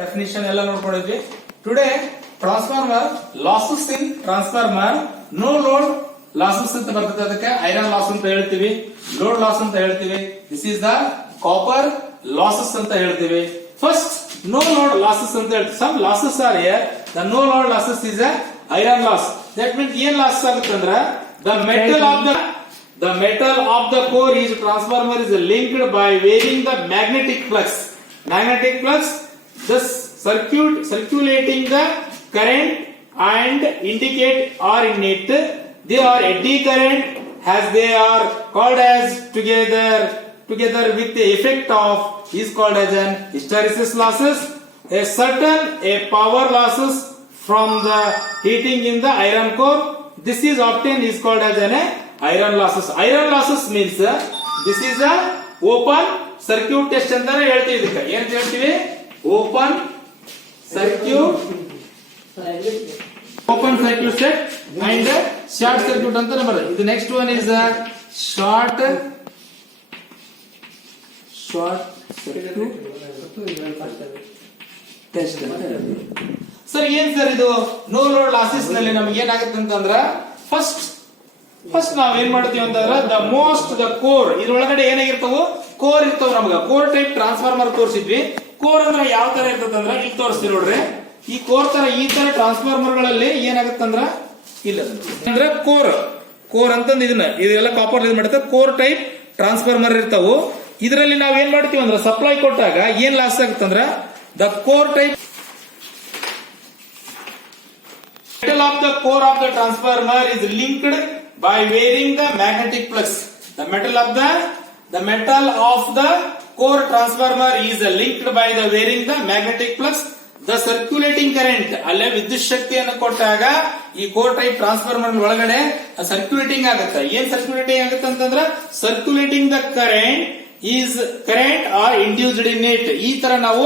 Definition ಎಲ್ಲ ನೋಡ್ಕೊಂಡಿದ್ವಿ. Today transformer losses in transformer no load losses ಅಂತ ಬರ್ತದೆ. ಅದಕ್ಕೆ ಐರನ್ ಲಾಸ್ ಅಂತ ಹೇಳ್ತೀವಿ, ಲೋಡ್ ಲಾಸ್ ಅಂತ ಹೇಳ್ತೀವಿ. This is the copper losses ಅಂತ ಹೇಳ್ತೀವಿ. ಫಸ್ಟ್ ನೋ ಲೋಡ್ ಲಾಸಸ್ ಅಂತ ಹೇಳ್ತೀವಿ. Some losses are here. The no load losses is a iron loss. That means ಏನ್ ಲಾಸ್ ಆಗುತ್ತೆ ಅಂದ್ರೆ the metal of the core is transformer is linked by varying the magnetic flux. Magnetic flux, thus circulating the current and indicate are in it. They are eddy current as they are called as together with the effect of is called as an hysteresis losses. A power losses from the heating in the iron core. This is obtained is called as an iron losses. Iron losses means this is a open circuit test ಅಂತಾನೆ ಹೇಳ್ತೀವಿ. ಇದಕ್ಕೆ ಏನ್ ಹೇಳ್ತೀವಿ? Open circuit test and short circuit ಅಂತಾನೆ ಬರುತ್ತೆ. ಇದು next one is short circuit test. Sir ಏನ್ sir ಇದು ನೋ ಲೋಡ್ ಲಾಸಸ್ ನಲ್ಲಿ ನಮ್ಗೆ ಏನಾಗುತ್ತೆ ಅಂತಂದ್ರ ಫಸ್ಟ್ ನಾವ್ ಏನ್ ಮಾಡ್ತೀವಿ ಅಂತಂದ್ರ ದ ಕೋರ್ ಇದ್ರೊಳಗಡೆ ಏನಾಗಿರ್ತಾವ ಕೋರ್ ಇರ್ತಾವ. ನಮ್ಗ ಕೋರ್ ಟೈಪ್ ಟ್ರಾನ್ಸ್ಫಾರ್ಮರ್ ತೋರಿಸಿದ್ವಿ. ಕೋರ್ ಅಂದ್ರೆ ಯಾವ ತರ ಇರ್ತದಂದ್ರ ಇಲ್ಲಿ ತೋರಿಸ್ತೀವಿ ನೋಡ್ರಿ. ಈ ಕೋರ್ ತರ ಈ ತರ ಟ್ರಾನ್ಸ್ಫಾರ್ಮರ್ ಗಳಲ್ಲಿ ಏನಾಗುತ್ತಂದ್ರ ಇಲ್ಲ ಅಂದ್ರೆ ಕೋರ್ ಅಂತಂದ್ ಇದೆಲ್ಲ ಕಾಪರ್ ಯೂಸ್ ಮಾಡುತ್ತೆ. ಕೋರ್ ಟೈಪ್ ಟ್ರಾನ್ಸ್ಫಾರ್ಮರ್ ಇರ್ತಾವು. ಇದರಲ್ಲಿ ನಾವ್ ಏನ್ ಮಾಡ್ತೀವಿ ಅಂದ್ರೆ ಸಪ್ಲೈ ಕೊಟ್ಟಾಗ ಏನ್ ಲಾಸ್ ಆಗುತ್ತಂದ್ರ the core type metal of the core of the transformer is linked by varying the magnetic flux. The metal of the core transformer is linked by the varying the magnetic flux. The circulating current ಅಲ್ಲೇ ವಿದ್ಯುತ್ ಶಕ್ತಿಯನ್ನು ಕೊಟ್ಟಾಗ ಈ core type transformer ಒಳಗಡೆ circulating ಆಗುತ್ತೆ. ಏನ್ circulating ಆಗುತ್ತೆ ಅಂತಂದ್ರೆ circulating the current are induced in it. ಈ ತರ ನಾವು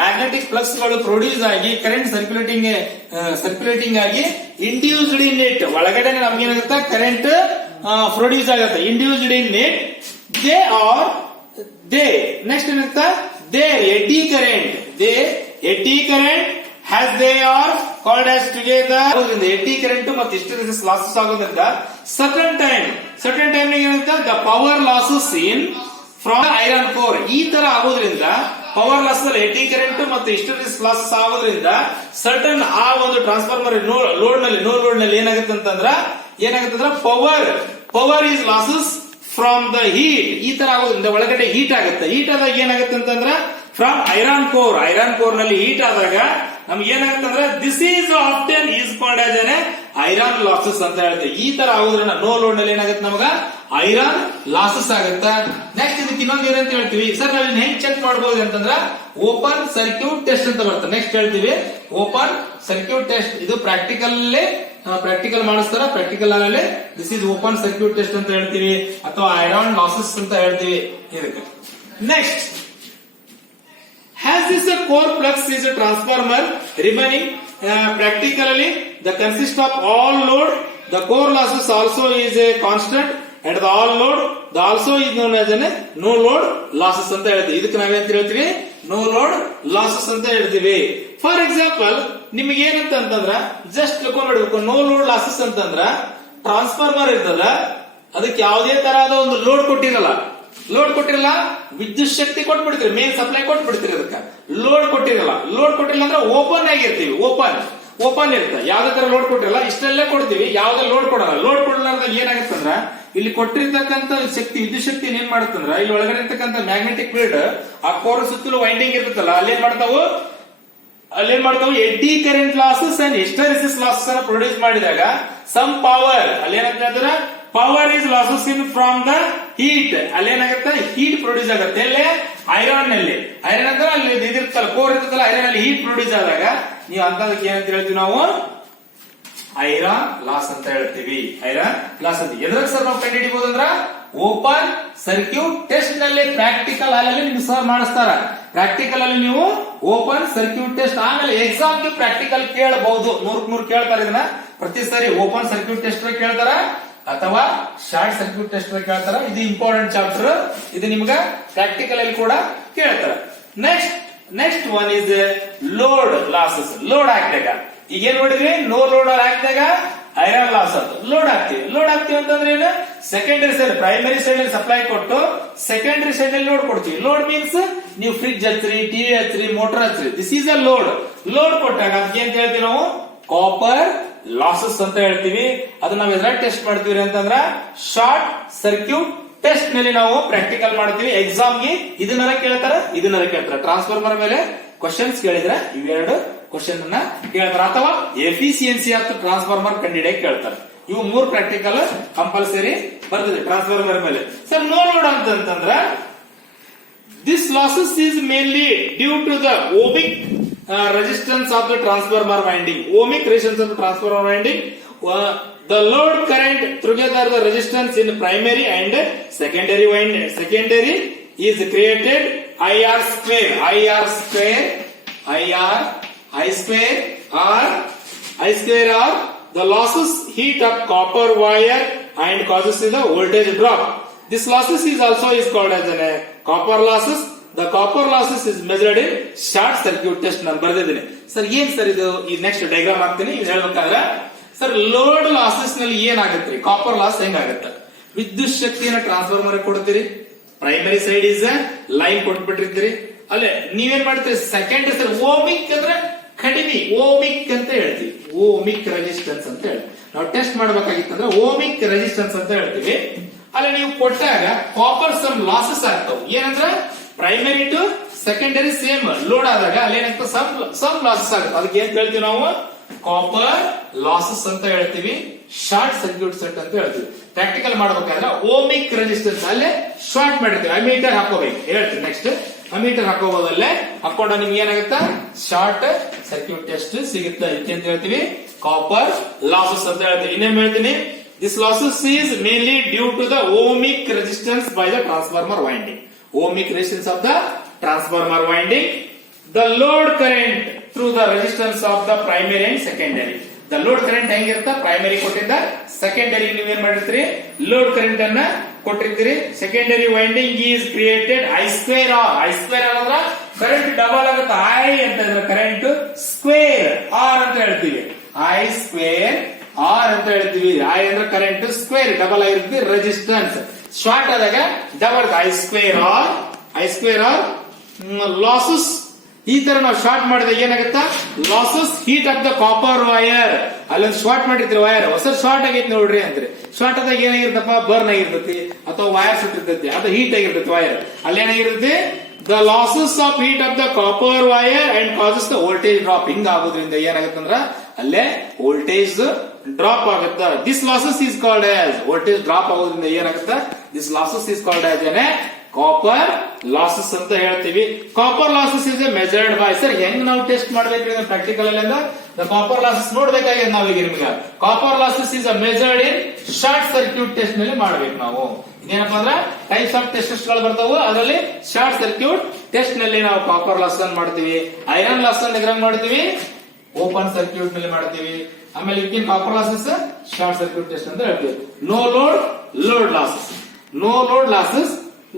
ಮ್ಯಾಗ್ನೆಟಿಕ್ ಫ್ಲಕ್ಸ್ ಗಳು ಪ್ರೊಡ್ಯೂಸ್ ಆಗಿ ಕರೆಂಟ್ ಸರ್ಕ್ಯುಲೇಟಿಂಗ್ ಆಗಿ ಇಂಡ್ಯೂಸ್ಡ್ ಇನ್ ಇಟ್ ಒಳಗಡೆ ನಮ್ಗೇನಾಗುತ್ತೆ ಕರೆಂಟ್ ಪ್ರೊಡ್ಯೂಸ್ ಆಗುತ್ತೆ. ಇಂಡ್ಯೂಸ್ಡ್ ಇನ್ ಇಟ್ ನೆಕ್ಸ್ಟ್ ಏನಾಗುತ್ತೆ eddy current has they are called as together. Eddy current ಮತ್ತು ಹಿಸ್ಟರೆಸಿಸ್ ಲಾಸಸ್ ಆಗೋದ್ರಿಂದ ಸರ್ಟನ್ ಟೈಮ್ ಏನಾಗುತ್ತೆ the power losses in from iron core. ಈ ತರ ಆಗೋದ್ರಿಂದ ಪವರ್ ಲಾಸ್ ಎಡ್ಡಿ ಕರೆಂಟ್ ಮತ್ತು hysteresis losses ಆಗೋದ್ರಿಂದ certain ಆ ಒಂದು ಟ್ರಾನ್ಸ್ಫಾರ್ಮರ್ ನೋ ಲೋಡ್ ನಲ್ಲಿ ಏನಾಗುತ್ತೆ power is losses from the heat. ಈ ತರ ಆಗೋದ್ರಿಂದ ಒಳಗಡೆ ಹೀಟ್ ಆಗುತ್ತೆ. ಹೀಟ್ ಆದಾಗ ಏನಾಗುತ್ತೆ ಅಂತಂದ್ರ ಫ್ರಮ್ ಐರನ್ ಕೋರ್ ನಲ್ಲಿ ಹೀಟ್ ಆದಾಗ ನಮ್ಗೆ ಏನಾಗುತ್ತೆ ಅಂದ್ರೆ this is often is called as N iron losses ಅಂತ ಹೇಳ್ತೀವಿ. ಈ ತರ ಆಗೋದ್ರಿಂದ ನೋ ಲೋಡ್ ನಲ್ಲಿ ಏನಾಗುತ್ತೆ ನಮಗ ಐರನ್ ಲಾಸಸ್ ಆಗುತ್ತೆ. ನೆಕ್ಸ್ಟ್ ಇದಕ್ಕೆ ಇನ್ನೊಂದು ಏನಂತ ಹೇಳ್ತೀವಿ ಸರ್ ನಾವ್ ಹೆಂಗ್ ಚೆಕ್ ಮಾಡಬಹುದು ಅಂತಂದ್ರ ಓಪನ್ ಸರ್ಕ್ಯೂಟ್ ಟೆಸ್ಟ್ ಅಂತ ಬರುತ್ತೆ. ನೆಕ್ಸ್ಟ್ ಹೇಳ್ತೀವಿ ಓಪನ್ ಸರ್ಕ್ಯೂಟ್ ಟೆಸ್ಟ್. ಇದು ಪ್ರಾಕ್ಟಿಕಲ್ ಮಾಡಿಸ್ತಾರ. ಪ್ರಾಕ್ಟಿಕಲ್ ಆಗಲೇ this is open circuit test ಅಂತ ಹೇಳ್ತೀವಿ ಅಥವಾ ಐರನ್ ಲಾಸಸ್ ಅಂತ ಹೇಳ್ತೀವಿ ಇದಕ್ಕೆ. Next has this a core flux is a transformer remaining practically the consist of all load. The core losses also is a constant and the all load the also is known as a no load losses ಅಂತ ಹೇಳ್ತೀವಿ. ಇದಕ್ಕೆ ನಾವೇಂತ ಹೇಳ್ತೀವಿ no load losses ಅಂತ ಹೇಳ್ತೀವಿ. For example ನಿಮಗೆ ಏನಂತ ಅಂತಂದ್ರ just ತಿಳ್ಕೊಂಡ್ಬಿಡ್ಬೇಕು no load losses ಅಂತಂದ್ರ ಟ್ರಾನ್ಸ್ಫಾರ್ಮರ್ ಇರ್ತದ ಅದಕ್ಕೆ ಯಾವುದೇ ತರಹದ ಒಂದು ಲೋಡ್ ಕೊಟ್ಟಿರಲ್ಲ ವಿದ್ಯುತ್ ಶಕ್ತಿ ಕೊಟ್ಬಿಡ್ತೀರಿ, ಮೇನ್ ಸಪ್ಲೈ ಕೊಟ್ಬಿಡ್ತೀರಿ. ಅದಕ್ಕೆ ಲೋಡ್ ಕೊಟ್ಟಿರಲ್ಲ ಅಂದ್ರೆ ಓಪನ್ ಆಗಿರ್ತೀವಿ. ಓಪನ್ ಇರುತ್ತೆ. ಯಾವ್ದೇ ತರ ಲೋಡ್ ಕೊಟ್ಟಿರಲ್ಲ ಇಷ್ಟೆಲ್ಲ ಕೊಡ್ತೀವಿ. ಯಾವ್ದೇ ಲೋಡ್ ಕೊಡಲ್ಲ ಏನಾಗುತ್ತೆ ಅಂದ್ರ ಇಲ್ಲಿ ಕೊಟ್ಟಿರ್ತಕ್ಕಂಥ ಶಕ್ತಿ ವಿದ್ಯುತ್ ಶಕ್ತಿ ಏನ್ ಮಾಡುತ್ತಂದ್ರ ಇಲ್ಲಿ ಒಳಗಡೆ ಇರ್ತಕ್ಕಂಥ ಮ್ಯಾಗ್ನೆಟಿಕ್ ಫೀಲ್ಡ್ ಆ ಕೋರ್ ಸುತ್ತಲೂ ವೈಂಡಿಂಗ್ ಇರುತ್ತಲ್ಲ ಅಲ್ಲೇನ್ ಮಾಡ್ತಾವು eddy current losses and hysteresis losses ಅನ್ನ ಪ್ರೊಡ್ಯೂಸ್ ಮಾಡಿದಾಗ ಸಮ್ ಪವರ್ ಅಲ್ಲೇನಂತಂದ್ರ power is losses in from the heat. ಅಲ್ಲೇನಾಗುತ್ತೆ ಹೀಟ್ ಪ್ರೊಡ್ಯೂಸ್ ಆಗುತ್ತೆ. ಎಲ್ಲೇ ಐರನ್ ಅಂದ್ರೆ ಅಲ್ಲಿ ಇದಿರ್ತಲ್ಲ ಕೋರ್ ಇರ್ತಲ್ಲ ಐರನ್ ಅಲ್ಲಿ ಹೀಟ್ ಪ್ರೊಡ್ಯೂಸ್ ಆದಾಗ ನೀವು ಅಂತದಕ್ಕೆ ಏನಂತ ಹೇಳ್ತೀವಿ ನಾವು ಐರನ್ ಲಾಸ್ ಅಂತ ಹೇಳ್ತೀವಿ. ಐರನ್ ಲಾಸ್ ಅಂತ ಎದ್ರಾಗ ಸರ್ ನಾವು ಕಂಡು ಹಿಡಿಬಹುದು ಅಂದ್ರ ಓಪನ್ ಸರ್ಕ್ಯೂಟ್ ಟೆಸ್ಟ್ ನಲ್ಲಿ ಪ್ರಾಕ್ಟಿಕಲ್ ಅಲ್ಲಿ ನಿಮ್ಗೆ ಸರ್ ಮಾಡಿಸ್ತಾರ. ಪ್ರಾಕ್ಟಿಕಲ್ ಅಲ್ಲಿ ನೀವು ಓಪನ್ ಸರ್ಕ್ಯೂಟ್ ಟೆಸ್ಟ್ ಆಮೇಲೆ ಎಕ್ಸಾಮ್ ಗೆ ಪ್ರಾಕ್ಟಿಕಲ್ ಕೇಳಬಹುದು. 100 ಕೇಳ್ತಾರೆ. ಇದನ್ನ ಪ್ರತಿ ಸಾರಿ ಓಪನ್ ಸರ್ಕ್ಯೂಟ್ ಟೆಸ್ಟ್ ಕೇಳ್ತಾರ ಅಥವಾ ಶಾರ್ಟ್ ಸರ್ಕ್ಯೂಟ್ ಟೆಸ್ಟ್ ಕೇಳ್ತಾರ. ಇದು ಇಂಪಾರ್ಟೆಂಟ್ ಚಾಪ್ಟರ್. ಇದು ನಿಮ್ಗ ಪ್ರಾಕ್ಟಿಕಲ್ ಅಲ್ಲಿ ಕೂಡ ಕೇಳ್ತಾರ. Next next one is load losses. Load ಹಾಕಿದಾಗ ಈಗ ಏನ್ ನೋಡಿದ್ರಿ, ನೋ ಲೋಡ್ ಹಾಕಿದಾಗ ಐರನ್ ಲಾಸ್ ಅದು. ಲೋಡ್ ಹಾಕ್ತಿವಿ ಅಂತಂದ್ರೆ ಏನು, ಸೆಕೆಂಡರಿ ಸೈಡ್ ಪ್ರೈಮರಿ ಸೈಡ್ ಅಲ್ಲಿ ಸಪ್ಲೈ ಕೊಟ್ಟು ಸೆಕೆಂಡರಿ ಸೈಡ್ ಅಲ್ಲಿ ಲೋಡ್ ಕೊಡ್ತೀವಿ. ಲೋಡ್ ಮೀನ್ಸ್ ನೀವು ಫ್ರಿಡ್ಜ್ ಹಚ್ಚ್ರಿ, ಟಿವಿ ಹಚ್ಚ್ರಿ, ಮೋಟರ್ ಹಚ್ಚ್ರಿ, this is a load. Load ಕೊಟ್ಟಾಗ ಅದಕ್ಕೆ ಅಂತ ಹೇಳ್ತೀವಿ ನಾವು ಕಾಪರ್ ಲಾಸಸ್ ಅಂತ ಹೇಳ್ತೀವಿ. ಅದನ್ನ ನಾವು ಎದ್ರಾಗ ಟೆಸ್ಟ್ ಮಾಡ್ತೀವಿ ಅಂತಂದ್ರ ಶಾರ್ಟ್ ಸರ್ಕ್ಯೂಟ್ ಟೆಸ್ಟ್ ನಲ್ಲಿ ನಾವು ಪ್ರಾಕ್ಟಿಕಲ್ ಮಾಡ್ತೀವಿ. ಎಕ್ಸಾಮ್ಗೆ ಇದನ್ನಾರ ಕೇಳ್ತಾರ, ಟ್ರಾನ್ಸ್ಫಾರ್ಮರ್ ಮೇಲೆ ಕ್ವಶನ್ಸ್ ಕೇಳಿದ್ರೆ ಇವೆರಡು ಕ್ವಶನ್ ಅನ್ನ ಕೇಳ್ತಾರ, ಅಥವಾ ಎಫಿಸಿಯನ್ಸಿ ಆಫ್ ಟ್ರಾನ್ಸ್ಫಾರ್ಮರ್ ಕಂಡಿಡಿಯಕ್ ಕೇಳ್ತಾರೆ. ಇವು 3 ಪ್ರಾಕ್ಟಿಕಲ್ ಕಂಪಲ್ಸರಿ ಬರ್ತದೆ ಟ್ರಾನ್ಸ್ಫಾರ್ಮರ್ ಮೇಲೆ. ಸರ್ ನೋ ಲೋಡ್ ಅಂತಂದ್ರ this losses is mainly due to the ohmic resistance of the transformer winding. Ohmic resistance of the transformer winding. The load current together the resistance in primary and secondary winding. Secondary is created IR square or the losses heat of copper wire and causes the voltage drop. This losses is also called as a copper losses. The copper losses is measured in short circuit test. ನಾನು ಬರೆದಿದ್ದೀನಿ sir. ಏನ್ sir ಇದು, ಈ next diagram ಹಾಕ್ತೀನಿ. ಇದು ಹೇಳ್ಬೇಕಾದ್ರೆ sir load losses ನಲ್ಲಿ ಏನಾಗುತ್ತೆ, ಕಾಪರ್ ಲಾಸ್ ಹೆಂಗಾಗುತ್ತೆ, ವಿದ್ಯುತ್ ಶಕ್ತಿಯನ್ನು ಟ್ರಾನ್ಸ್ಫಾರ್ಮರ್ ಕೊಡ್ತೀರಿ, ಪ್ರೈಮರಿ ಸೈಡ್ ಇಸ್ ಲೈನ್ ಕೊಟ್ಬಿಟ್ಟಿರ್ತೀರಿ, ಅಲ್ಲೇ ನೀವೇನ್ ಮಾಡ್ತೀರಿ ಸೆಕೆಂಡರಿ ಸೈಡ್ ಓಮಿಕ್ ಅಂದ್ರೆ ಕಡಿಮೆ, ಓಮಿಕ್ ಅಂತ ಹೇಳ್ತೀವಿ, ಓಮಿಕ್ ರೆಸಿಸ್ಟೆನ್ಸ್ ಅಂತ ಹೇಳಿ ನಾವು ಟೆಸ್ಟ್ ಮಾಡ್ಬೇಕಾಗಿತ್ತಂದ್ರೆ ಓಮಿಕ್ ರೆಸಿಸ್ಟೆನ್ಸ್ ಅಂತ ಹೇಳ್ತೀವಿ. ಅಲ್ಲ ನೀವು ಕೊಟ್ಟಾಗ ಕಾಪರ್ ಸಮ್ ಲಾಸಸ್ ಆಗ್ತಾವ. ಏನಂದ್ರೆ primary to secondary same load ಆದಾಗ ಅಲ್ಲೇನಾಗ್ತದೆ, ಸಮ್ ಲಾಸಸ್ ಆಗುತ್ತೆ. ಅದಕ್ಕೆ ಏನ್ ಹೇಳ್ತೀವಿ ನಾವು ಕಾಪರ್ ಲಾಸಸ್ ಅಂತ ಹೇಳ್ತೀವಿ, ಶಾರ್ಟ್ ಸರ್ಕ್ಯೂಟ್ ಸೆಟ್ ಅಂತ ಹೇಳ್ತೀವಿ. ಪ್ರಾಕ್ಟಿಕಲ್ ಮಾಡ್ಬೇಕಾದ್ರೆ ಓಮಿಕ್ ರೆಸಿಸ್ಟೆನ್ಸ್ ಅಲ್ಲೇ ಶಾರ್ಟ್ ಮಾಡಿರ್ತೀವಿ. ಅಮೀಟರ್ ಹಾಕೋಬೇಕು ಹೇಳ್ತೀವಿ. ನೆಕ್ಸ್ಟ್ ಅಮೀಟರ್ ಹಾಕೋಬೋದಲ್ಲೇ ಹಾಕೊಂಡ ನಿಮ್ಗೆ ಏನಾಗುತ್ತಾ ಶಾರ್ಟ್ ಸರ್ಕ್ಯೂಟ್ ಟೆಸ್ಟ್ ಸಿಗುತ್ತೆ. ಇದಕ್ಕೆ ಅಂತ ಹೇಳ್ತೀವಿ ಕಾಪರ್ ಲಾಸಸ್ ಅಂತ ಹೇಳ್ತೀವಿ. ಇನ್ನೇನ್ ಹೇಳ್ತೀನಿ, this losses is mainly due to the ohmic resistance by the transformer winding. Ohmic resistance of the transformer winding. The load current through the resistance of the primary and secondary. The load current ಹೆಂಗಿರುತ್ತ, primary ಕೊಟ್ಟಿದ್ದ secondary ನೀವೇನ್ ಮಾಡಿರ್ತೀರಿ load current ಅನ್ನ ಕೊಟ್ಟಿರ್ತೀರಿ. Secondary winding is created I square ಅಂದ್ರೆ current double ಆಗುತ್ತೆ. I ಅಂತಂದ್ರೆ current square, R ಅಂತ ಹೇಳ್ತೀವಿ, ಐ ಸ್ಕ್ವೇರ್ ಆರ್ ಅಂತ ಹೇಳ್ತೀವಿ. ಐ ಅಂದ್ರೆ ಕರೆಂಟ್, ಸ್ಕ್ವೇರ್ ಡಬಲ್ ಆಗಿರುತ್ತೆ, ರೆಸಿಸ್ಟೆನ್ಸ್ ಶಾರ್ಟ್ ಆದಾಗ double I square R losses. ಈ ತರ ನಾವು ಶಾರ್ಟ್ ಮಾಡಿದಾಗ ಏನಾಗುತ್ತಾ losses heat of the copper wire. ಅಲ್ಲೊಂದು ಶಾರ್ಟ್ ಮಾಡಿರ್ತೀರಿ ವೈರ್, ಹೊಸ ಶಾರ್ಟ್ ಆಗೈತಿ ನೋಡ್ರಿ ಅಂದ್ರೆ ಶಾರ್ಟ್ ಆದಾಗ ಏನಾಗಿರ್ತಪ್ಪ ಬರ್ನ್ ಆಗಿರ್ತೈತಿ ಅಥವಾ ವೈರ್ ಸುಟ್ಟಿರ್ತೈತಿ, ಅದು ಹೀಟ್ ಆಗಿರ್ತೈತಿ ವೈರ್. ಅಲ್ಲಿ ಏನಾಗಿರ್ತೈತಿ the losses of heat of the copper wire and causes the voltage drop. ಹಿಂಗ ಆಗೋದ್ರಿಂದ ಏನಾಗುತ್ತಂದ್ರ ಅಲ್ಲೇ ವೋಲ್ಟೇಜ್ ಡ್ರಾಪ್ ಆಗುತ್ತಾ. This losses is called as voltage drop ಆಗೋದ್ರಿಂದ ಏನಾಗುತ್ತಾ this losses is called as ಏನೇ ಕಾಪರ್ ಲಾಸಸ್ ಅಂತ ಹೇಳ್ತೀವಿ. Copper losses is measured by. Sir ಹೆಂಗ್ ನಾವು ಟೆಸ್ಟ್ ಮಾಡ್ಬೇಕ್ರಿ ಪ್ರಾಕ್ಟಿಕಲ್ ಅಲ್ಲಿ ಅಂದ್ರೆ ದ ಕಾಪರ್ ಲಾಸಸ್ ನೋಡ್ಬೇಕಾಗಿದೆ ನಾವೀಗ ನಿಮ್ಗೆ. Copper losses is measured in short circuit test ನಲ್ಲಿ ಮಾಡ್ಬೇಕು ನಾವು. ಏನಪ್ಪಾ ಅಂದ್ರೆ ಟೈಪ್ಸ್ ಆಫ್ ಟೆಸ್ಟ್ ಗಳು ಬರ್ತಾವು, ಅದರಲ್ಲಿ ಶಾರ್ಟ್ ಸರ್ಕ್ಯೂಟ್ ಟೆಸ್ಟ್ ನಲ್ಲಿ ನಾವು ಕಾಪರ್ ಲಾಸ್ ಅನ್ನು ಮಾಡ್ತೀವಿ. ಐರನ್ ಲಾಸ್ ಅನ್ನು ಎದ್ರಾಗ ಮಾಡ್ತೀವಿ, ಓಪನ್ ಸರ್ಕ್ಯೂಟ್ ನಲ್ಲಿ ಮಾಡ್ತೀವಿ. ಆಮೇಲೆ ಇದಕ್ಕಿಂತ copper losses short circuit test ಅಂತ ಹೇಳ್ತೀವಿ. No load load losses, no load losses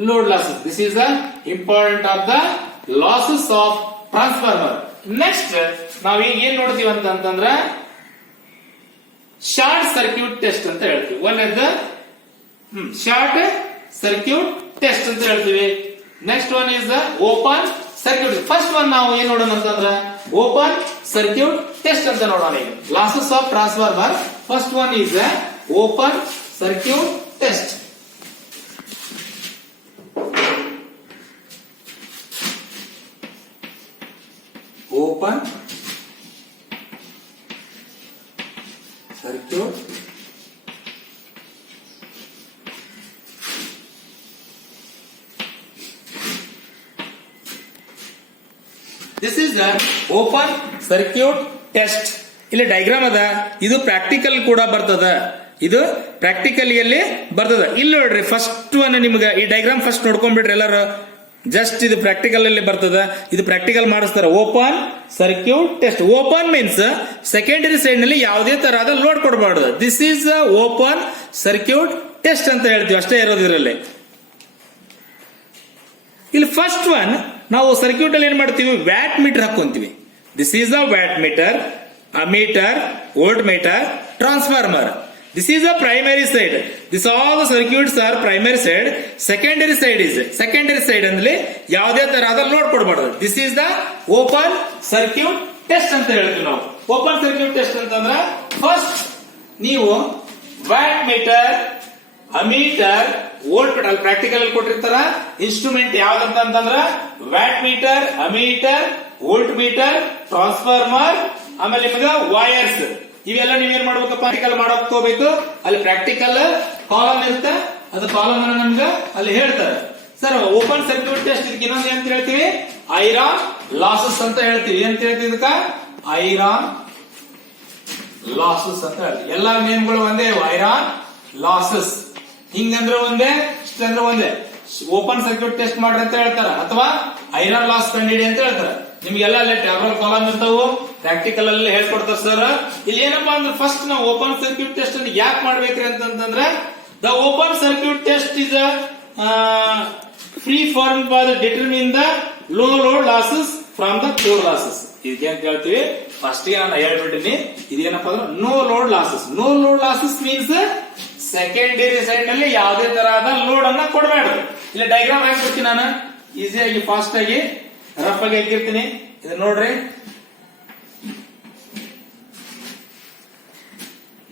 load losses. This is the important of the losses of transformer. Next ನಾವೀಗ ಏನ್ ನೋಡ್ತೀವಿ ಅಂತಂದ್ರೆ ಶಾರ್ಟ್ ಸರ್ಕ್ಯೂಟ್ ಟೆಸ್ಟ್ ಅಂತ ಹೇಳ್ತೀವಿ. One is the short circuit test ಅಂತ ಹೇಳ್ತೀವಿ. Next one is the open circuit. First one ನಾವು ಏನ್ ನೋಡೋಣ ಅಂತಂದ್ರೆ ಓಪನ್ ಸರ್ಕ್ಯೂಟ್ ಟೆಸ್ಟ್ ಅಂತ ನೋಡೋಣ. ಈಗ losses of transformer. First one is open circuit test. Open circuit this is the open circuit test. ಇಲ್ಲಿ ಡಯಾಗ್ರಾಮ್ ಅದ, ಇದು ಪ್ರಾಕ್ಟಿಕಲ್ ಕೂಡ ಬರ್ತದ, ಇದು ಪ್ರಾಕ್ಟಿಕಲ್ ಅಲ್ಲಿ ಬರ್ತದ. ಇಲ್ಲಿ ನೋಡ್ರಿ ಫಸ್ಟ್ ಒನ್ ನಿಮ್ಗೆ ಈ ಡಯಾಗ್ರಾಮ್ ಫಸ್ಟ್ ನೋಡ್ಕೊಂಡ್ಬಿಡ್ರಿ ಎಲ್ಲರೂ. ಜಸ್ಟ್ ಇದು ಪ್ರಾಕ್ಟಿಕಲ್ ಅಲ್ಲಿ ಬರ್ತದ, ಇದು ಪ್ರಾಕ್ಟಿಕಲ್ ಮಾಡಿಸ್ತಾರ. Open circuit test. Open means secondary side ನಲ್ಲಿ ಯಾವುದೇ ತರಹದ ಲೋಡ್ ಕೊಡಬಾರ್ದು. This is open circuit test ಅಂತ ಹೇಳ್ತೀವಿ, ಅಷ್ಟೇ ಇರೋದು ಇದರಲ್ಲಿ. ಇಲ್ಲಿ ಫಸ್ಟ್ ಒನ್ ನಾವು ಸರ್ಕ್ಯೂಟ್ ಅಲ್ಲಿ ಏನ್ ಮಾಡ್ತೀವಿ, ವ್ಯಾಟ್ ಮೀಟರ್ ಹಾಕೊಂತೀವಿ. This is a watt meter, ammeter, volt meter, transformer. This is the primary side. This all the circuits are primary side. Secondary side is secondary side ಅಂದ್ರೆ ಯಾವುದೇ ತರಹದ load ಕೊಡಬಾರದು. This is the open circuit test ಅಂತ ಹೇಳ್ತೀವಿ ನಾವು. Open circuit test ಅಂತಂದ್ರೆ first ನೀವು watt meter, ammeter, volt meter practical ಅಲ್ಲಿ ಕೊಟ್ಟಿರ್ತಾರ. ಇನ್ಸ್ಟ್ರೂಮೆಂಟ್ ಯಾವ್ದಂತಂದ್ರ watt meter, ammeter, volt meter, transformer, ಆಮೇಲೆ ನಿಮಗೆ ವೈರ್ಸ್. ಇವೆಲ್ಲ ನೀವೇನ್ ಮಾಡ್ಬೇಕಪ್ಪ, ಪ್ರಾಕ್ಟಿಕಲ್ ಮಾಡಕ್ ಹೋಗ್ಬೇಕು. ಅಲ್ಲಿ ಪ್ರಾಕ್ಟಿಕಲ್ ಕಾಲಮ್ ಇರುತ್ತೆ, ಅದು ಕಾಲಮ್ ಅನ್ನ ನಮ್ಗೆ ಅಲ್ಲಿ ಹೇಳ್ತಾರೆ. ಸರ್ ಓಪನ್ ಸರ್ಕ್ಯೂಟ್ ಟೆಸ್ಟ್ ಇದಕ್ಕೆ ಇನ್ನೊಂದು ಏನ್ ಹೇಳ್ತೀವಿ, ಐರಾನ್ ಲಾಸಸ್ ಅಂತ ಹೇಳ್ತೀವಿ. ಏನ್ ಹೇಳ್ತೀವಿ ಇದಕ್ಕ, ಐರಾನ್ ಲಾಸಸ್ ಅಂತ ಹೇಳ್ತೀವಿ. ಎಲ್ಲಾ ನೇಮ್ಗಳು ಒಂದೇ, ಐರಾನ್ ಲಾಸಸ್. ಹಿಂಗಂದ್ರೆ ಒಂದೇ, ಇಷ್ಟಂದ್ರೆ ಒಂದೇ. ಓಪನ್ ಸರ್ಕ್ಯೂಟ್ ಟೆಸ್ಟ್ ಮಾಡ್ರಿ ಅಂತ ಹೇಳ್ತಾರ, ಅಥವಾ ಐರನ್ ಲಾಸ್ ಕಂಡಿಡಿ ಅಂತ ಹೇಳ್ತಾರ. ನಿಮ್ಗೆಲ್ಲ ಅಲ್ಲೇ ಟ್ಯಾಬ್ಲೆಟ್ ಕಾಲಮ್ ಇರ್ತಾವು, ಪ್ರಾಕ್ಟಿಕಲ್ ಅಲ್ಲಿ ಹೇಳ್ಕೊಡ್ತಾರ ಸರ್. ಇಲ್ಲಿ ಏನಪ್ಪಾ ಅಂದ್ರೆ ಫಸ್ಟ್ ನಾವು ಓಪನ್ ಸರ್ಕ್ಯೂಟ್ ಟೆಸ್ಟ್ ಅನ್ನು ಯಾಕೆ ಮಾಡ್ಬೇಕ್ರಿ ಅಂತಂದ್ರೆ, the open circuit test is free form for determine the low load losses from the core losses. ಇದಕ್ಕೆ ಅಂತ ಹೇಳ್ತೀವಿ. ಫಸ್ಟ್ ಗೆ ನಾನು ಹೇಳ್ಬಿಟ್ಟಿನಿ, ಇದೇನಪ್ಪ ಅಂದ್ರೆ no load losses. No load losses means secondary side ನಲ್ಲಿ ಯಾವುದೇ ತರಹದ ಲೋಡ್ ಅನ್ನ ಕೊಡಬಾರ್ದು. ಇಲ್ಲಿ ಡಯಾಗ್ರಾಮ್ ಹಾಕ್ಬಿಡ್ತೀನಿ ನಾನು, ಈಸಿಯಾಗಿ ಫಾಸ್ಟ್ ಆಗಿ ರಫ್ ಆಗಿ ಹಾಕಿರ್ತೀನಿ. ಇದು ನೋಡ್ರಿ,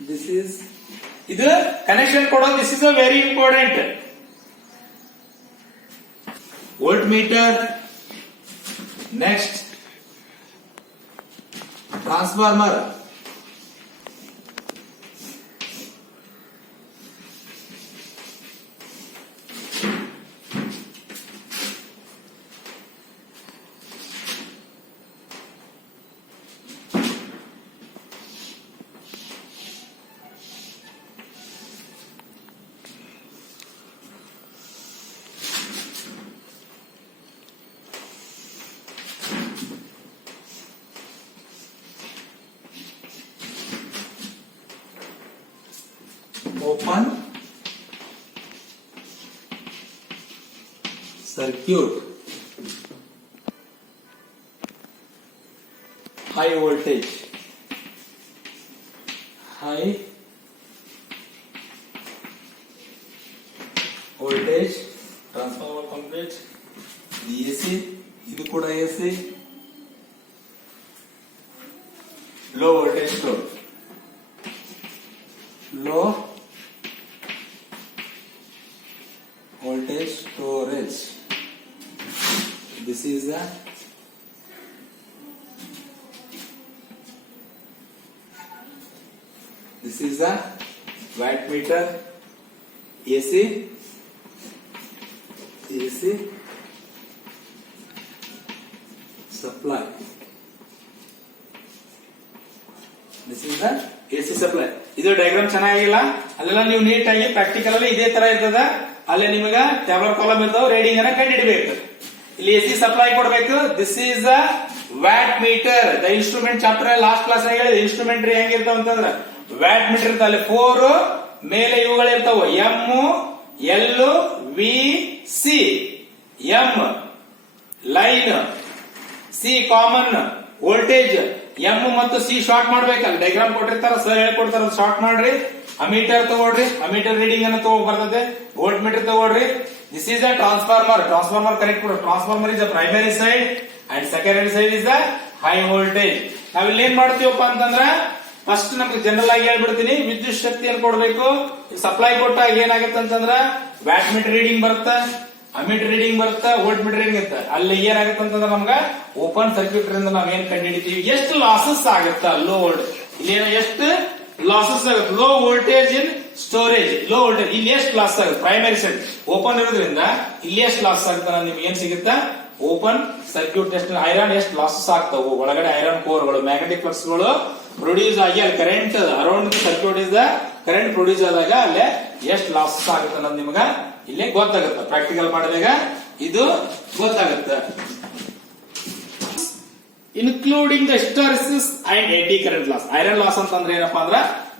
ದಿಸ್ ಇಸ್ ಇದು ಕನೆಕ್ಷನ್ ಕೊಡೋದು. This is a very important. Volt meter, next transformer, open circuit, high voltage, transformer complete. AC, ಇದು ಕೂಡ AC, low voltage store, low voltage storage. This is the watt meter, AC supply. This is the AC supply. ಇದು diagram ಚೆನ್ನಾಗಿಲ್ಲ, ಅಲ್ಲೆಲ್ಲ ನೀವು neat ಆಗಿ practical ಅಲ್ಲಿ ಇದೇ ತರ ಇರ್ತದ. ಅಲ್ಲೇ ನಿಮಗ ಟ್ಯಾಬ್ಲೆಟ್ ಕಾಲಮ್ ಇರ್ತಾವ, ರೀಡಿಂಗ್ ಅನ್ನ ಕಂಡುಹಿಡಬೇಕು. ಇಲ್ಲಿ ಎಸಿ ಸಪ್ಲೈ ಕೊಡಬೇಕು. This is the watt metre. The instrument chapter last class ನಾಗ ಹೇಳಿದೆ. ಇನ್ಸ್ಟ್ರೂಮೆಂಟ್ರಿ ಹೆಂಗಿರ್ತಾವ ಅಂತಂದ್ರ ವ್ಯಾಟ್ ಮೀಟರ್ ಇರ್ತಾವ, ಅಲ್ಲಿ 4 ಮೇಲೆ ಇವುಗಳಿರ್ತಾವ, M, L, V, C. M line, C common, voltage. M ಮತ್ತು ಸಿ ಶಾರ್ಟ್ ಮಾಡ್ಬೇಕಲ್ಲ, ಡಯಾಗ್ರಾಮ್ ಕೊಟ್ಟಿರ್ತಾರ, ಸರ್ ಹೇಳ್ಕೊಡ್ತಾರ, ಶಾರ್ಟ್ ಮಾಡ್ರಿ. ಅಮೀಟರ್ ತಗೊಳ್ರಿ, ಅಮೀಟರ್ ರೀಡಿಂಗ್ ಅನ್ನು ತಗೋ ಬರ್ತದೆ. ವೋಲ್ಟ್ ಮೀಟರ್ ತಗೊಳ್ರಿ. This is a transformer. Transformer connect ಕೊಡ್ರಿ. Transformer is the primary side and secondary side is the high voltage. ನಾವಿಲ್ಲಿ ಏನ್ ಮಾಡ್ತೀವಪ್ಪ ಅಂತಂದ್ರ, ಫಸ್ಟ್ ನಮ್ಗೆ ಜನರಲ್ ಆಗಿ ಹೇಳ್ಬಿಡ್ತೀನಿ. ವಿದ್ಯುತ್ ಶಕ್ತಿಯನ್ನು ಕೊಡ್ಬೇಕು. ಸಪ್ಲೈ ಕೊಟ್ಟಾಗ ಏನಾಗುತ್ತೆ ಅಂತಂದ್ರ ವ್ಯಾಟ್ ಮೀಟರ್ ರೀಡಿಂಗ್ ಬರುತ್ತೆ, ಅಮೀಟರ್ ರೀಡಿಂಗ್ ಬರುತ್ತೆ, ವೋಲ್ಟ್ ಮೀಟರ್ ರೀಡಿಂಗ್ ಇರುತ್ತೆ. ಅಲ್ಲಿ ಏನಾಗುತ್ತೆ ಅಂತಂದ್ರೆ ನಮ್ಗ ಓಪನ್ ಸರ್ಕ್ಯೂಟ್ ಇಂದ ನಾವ್ ಏನ್ ಕಂಡುಹಿಡಿತೀವಿ, ಎಷ್ಟು ಲಾಸಸ್ ಆಗುತ್ತಾ ಲೋಡ್, ಇಲ್ಲಿ ಎಷ್ಟು ಲಾಸಸ್ ಆಗುತ್ತೆ. ಲೋ ವೋಲ್ಟೇಜ್ ಇನ್ ಸ್ಟೋರೇಜ್, ಲೋ ವೋಲ್ಟೇಜ್ ಇಲ್ಲಿ ಎಷ್ಟು ಲಾಸ್ ಆಗುತ್ತೆ. ಪ್ರೈಮರಿ ಸೈಡ್ ಓಪನ್ ಇರೋದ್ರಿಂದ ಇಲ್ಲಿ ಎಷ್ಟು ಲಾಸ್ ಆಗುತ್ತೆ ನಿಮ್ಗೆ ಏನ್ ಸಿಗುತ್ತಾ, ಓಪನ್ ಸರ್ಕ್ಯೂಟ್ ಟೆಸ್ಟ್ ಐರನ್ ಎಷ್ಟು ಲಾಸಸ್ ಆಗ್ತಾವು. ಒಳಗಡೆ ಐರನ್ ಕೋರ್ಗಳು, ಮ್ಯಾಗ್ನೆಟಿಕ್ ಫ್ಲಕ್ಸ್ ಗಳು ಪ್ರೊಡ್ಯೂಸ್ ಆಗಿ ಅಲ್ಲಿ current around circuit is the current produce ಆದಾಗ ಅಲ್ಲೇ ಎಷ್ಟು ಲಾಸಸ್ ಆಗುತ್ತೆ ಅನ್ನೋದು ನಿಮ್ಗ ಇಲ್ಲೇ ಗೊತ್ತಾಗುತ್ತೆ. ಪ್ರಾಕ್ಟಿಕಲ್ ಮಾಡಿದಾಗ ಇದು ಗೊತ್ತಾಗುತ್ತೆ. Including the hysteresis and eddy current loss. Iron loss ಅಂತಂದ್ರೆ ಏನಪ್ಪಾ ಅಂದ್ರ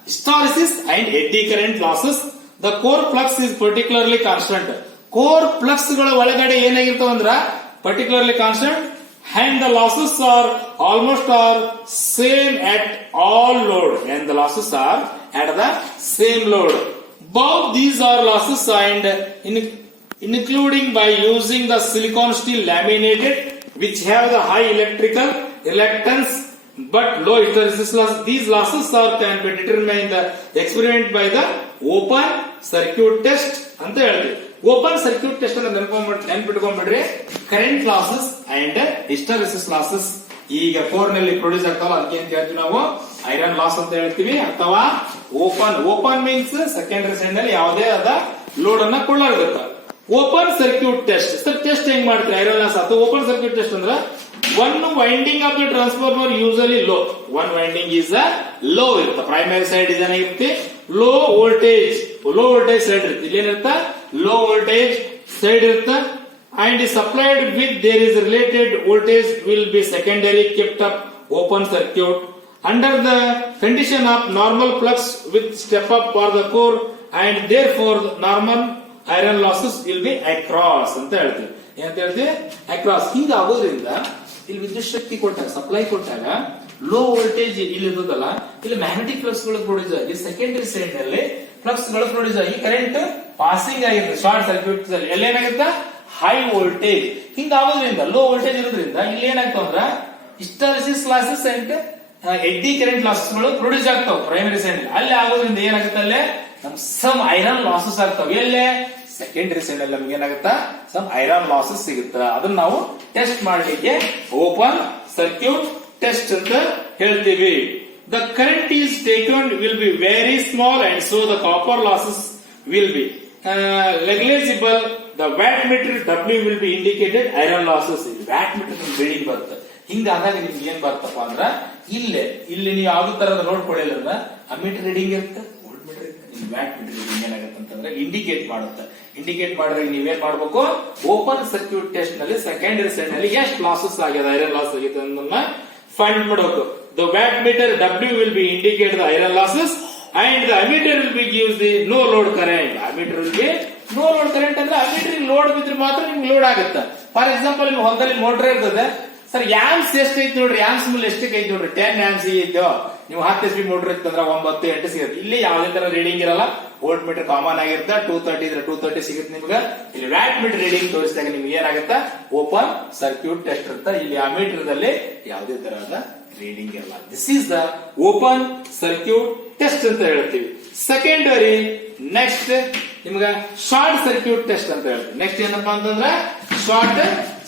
hysteresis and eddy current losses. The core flux is particularly constant. Core flux ಗಳ ಒಳಗಡೆ ಏನಾಗಿರ್ತಾವ ಅಂದ್ರ particularly constant, and the losses are almost are same at all load, and the losses are at the same load. Both these are losses signed including by using the silicon steel laminated, which have the high electrical reluctance but low hysteresis loss. These losses are can be determined in the experiment by the open circuit test ಅಂತ ಹೇಳ್ತೀವಿ. Open circuit test ಅನ್ನು ನೆನ್ಪಿಟ್ಕೊಂಡ್ಬಿಡ್ರಿ. Current losses and hysteresis losses ಈಗ core ನಲ್ಲಿ produce ಆಗ್ತಾವಲ್ಲ ಅದಕ್ಕೆ ಅಂತ ಹೇಳ್ತೀವಿ ನಾವು ಐರನ್ ಲಾಸ್ ಅಂತ ಹೇಳ್ತೀವಿ. ಅಥವಾ ಓಪನ್ ಮೀನ್ಸ್ ಸೆಕೆಂಡರಿ ಸೈಡ್ ನಲ್ಲಿ ಯಾವುದೇ ಆದ ಲೋಡ್ ಅನ್ನ ಕೊಳ್ಳಾಗುತ್ತೆ. Open circuit test sir test ಹೆಂಗ್ ಮಾಡ್ತೀವಿ ಐರನ್ ಲಾಸ್ ಅಥವಾ ಓಪನ್ ಸರ್ಕ್ಯೂಟ್ ಟೆಸ್ಟ್ ಅಂದ್ರೆ one winding of the transformer usually low. One winding is a low ಇರುತ್ತೆ. ಪ್ರೈಮರಿ ಸೈಡ್ ಏನಾಗಿರುತ್ತೆ ಲೋ ವೋಲ್ಟೇಜ್ ಸೈಡ್ ಇರುತ್ತೆ. ಇಲ್ಲಿ ಏನಿರುತ್ತೆ ಲೋ ವೋಲ್ಟೇಜ್ ಸೈಡ್ ಇರುತ್ತೆ. And is supplied with there is related voltage will be secondary kept up open circuit under the condition of normal flux with step up for the core, and therefore normal iron losses will be across ಅಂತ ಹೇಳ್ತೀವಿ. ಏನಂತ ಹೇಳ್ತೀವಿ across. ಹಿಂಗಾಗೋದ್ರಿಂದ ಇಲ್ಲಿ ವಿದ್ಯುತ್ ಶಕ್ತಿ ಕೊಟ್ಟಾಗ supply ಕೊಟ್ಟಾಗ low voltage ಇಲ್ಲಿ ಇರೋದಲ್ಲ ಇಲ್ಲಿ ಮ್ಯಾಗ್ನೆಟಿಕ್ ಫ್ಲಕ್ಸ್ ಗಳು ಪ್ರೊಡ್ಯೂಸ್ ಆಗಿ ಸೆಕೆಂಡರಿ ಸೈಡ್ ನಲ್ಲಿ ಫ್ಲಕ್ಸ್ ಗಳು ಪ್ರೊಡ್ಯೂಸ್ ಆಗಿ ಕರೆಂಟ್ ಪಾಸಿಂಗ್ ಆಗಿರುತ್ತೆ ಶಾರ್ಟ್ ಸರ್ಕ್ಯೂಟ್ ಅಲ್ಲಿ ಏನಾಗುತ್ತೆ ಹೈ ವೋಲ್ಟೇಜ್. ಹಿಂಗಾಗೋದ್ರಿಂದ ಲೋ ವೋಲ್ಟೇಜ್ ಇರೋದ್ರಿಂದ ಇಲ್ಲಿ ಏನಾಗ್ತಾವ ಅಂದ್ರ hysteresis losses and eddy current losses ಗಳು ಪ್ರೊಡ್ಯೂಸ್ ಆಗ್ತಾವ ಪ್ರೈಮರಿ ಸೈಡ್ ಅಲ್ಲಿ ಆಗೋದ್ರಿಂದ ಏನಾಗುತ್ತೆ ಅಲ್ಲೇ ನಮ್ ಸಮ್ ಐರನ್ ಲಾಸಸ್ ಆಗ್ತಾವ. ಎಲ್ಲೇ ಸೆಕೆಂಡರಿ ಸೈಡ್ ಅಲ್ಲಿ ನಮ್ಗೆ ಏನಾಗುತ್ತಾ ಸಮ್ ಐರನ್ ಲಾಸಸ್ ಸಿಗುತ್ತ. ಅದನ್ನ ನಾವು ಟೆಸ್ಟ್ ಮಾಡಲಿಕ್ಕೆ ಓಪನ್ ಸರ್ಕ್ಯೂಟ್ ಟೆಸ್ಟ್ ಅಂತ ಹೇಳ್ತೀವಿ. The current is taken will be very small and so the copper losses will be negligible. The watt meter W will B indicated iron losses. Watt meter reading ಬರುತ್ತೆ. ಹಿಂಗಾದಾಗ ನಿಮ್ಗೆ ಏನ್ ಬರ್ತಪ್ಪ ಅಂದ್ರ ಇಲ್ಲಿ ನೀವು ಯಾವ್ದು ತರದ ನೋಡ್ಕೊಳ್ಳಿಲ್ಲ ಅಂದ್ರೆ ಅಮೀಟರ್ ರೀಡಿಂಗ್ ಇರುತ್ತೆ ವೋಲ್ಟ್ ಮೀಟರ್ ಇರುತ್ತೆ. ವ್ಯಾಟ್ ಮೀಟರ್ ರೀಡಿಂಗ್ ಏನಾಗುತ್ತೆ ಅಂತಂದ್ರೆ ಇಂಡಿಕೇಟ್ ಮಾಡುತ್ತೆ. ಇಂಡಿಕೇಟ್ ಮಾಡಿದ್ರೆ ನೀವೇನ್ ಮಾಡ್ಬೇಕು ಓಪನ್ ಸರ್ಕ್ಯೂಟ್ ಟೆಸ್ಟ್ ನಲ್ಲಿ ಸೆಕೆಂಡರಿ ಸೈಡ್ ನಲ್ಲಿ ಎಷ್ಟು ಲಾಸಸ್ ಆಗಿದೆ ಐರನ್ ಲಾಸ್ ಆಗಿದೆ ಅನ್ನೋದನ್ನ ಫೈಂಡ್ ಮಾಡಬೇಕು. The watt meter W will be indicate the iron losses and the ammeter will be gives the no load current. Ammeter will be no load current ಅಂದ್ರೆ ammeter load ಬಿದ್ರೆ ಮಾತ್ರ ನಿಮ್ಗೆ load ಆಗುತ್ತೆ. For example ನಿಮ್ ಹೊಲದಲ್ಲಿ motor ಇರ್ತದೆ sir amps ಎಷ್ಟು ಐತಿ ನೋಡ್ರಿ ಆಮ್ಸ್ ಮೂಲ ಎಷ್ಟಕ್ಕೆ ಐತಿ ನೋಡ್ರಿ 10 ಆಮ್ಸ್ ಇದ್ದು ನೀವು 10 HP ಮೋಟರ್ ಇತ್ತಂದ್ರೆ 9 8 ಸಿಗುತ್ತೆ. ಇಲ್ಲಿ ಯಾವುದೇ ತರ ರೀಡಿಂಗ್ ಇರಲ್ಲ. ವೋಲ್ಟ್ ಮೀಟರ್ ಕಾಮನ್ ಆಗಿರುತ್ತೆ 230 ಇದ್ರೆ 230 ಸಿಗುತ್ತೆ ನಿಮ್ಗೆ. ಇಲ್ಲಿ ವ್ಯಾಟ್ ಮೀಟರ್ ರೀಡಿಂಗ್ ತೋರಿಸಿದಾಗ ನಿಮ್ಗೆ ಏನಾಗುತ್ತೆ ಓಪನ್ ಸರ್ಕ್ಯೂಟ್ ಟೆಸ್ಟ್ ಇರುತ್ತೆ. ಇಲ್ಲಿ ಆ ಮೀಟರ್ ದಲ್ಲಿ ಯಾವುದೇ ತರಹದ ರೀಡಿಂಗ್ ಇರಲ್ಲ. This is the open circuit test ಅಂತ ಹೇಳ್ತೀವಿ. ಸೆಕೆಂಡರಿ ನೆಕ್ಸ್ಟ್ ನಿಮ್ಗೆ ಶಾರ್ಟ್ ಸರ್ಕ್ಯೂಟ್ ಟೆಸ್ಟ್ ಅಂತ ಹೇಳ್ತೀವಿ. ನೆಕ್ಸ್ಟ್ ಏನಪ್ಪಾ ಅಂತಂದ್ರೆ ಶಾರ್ಟ್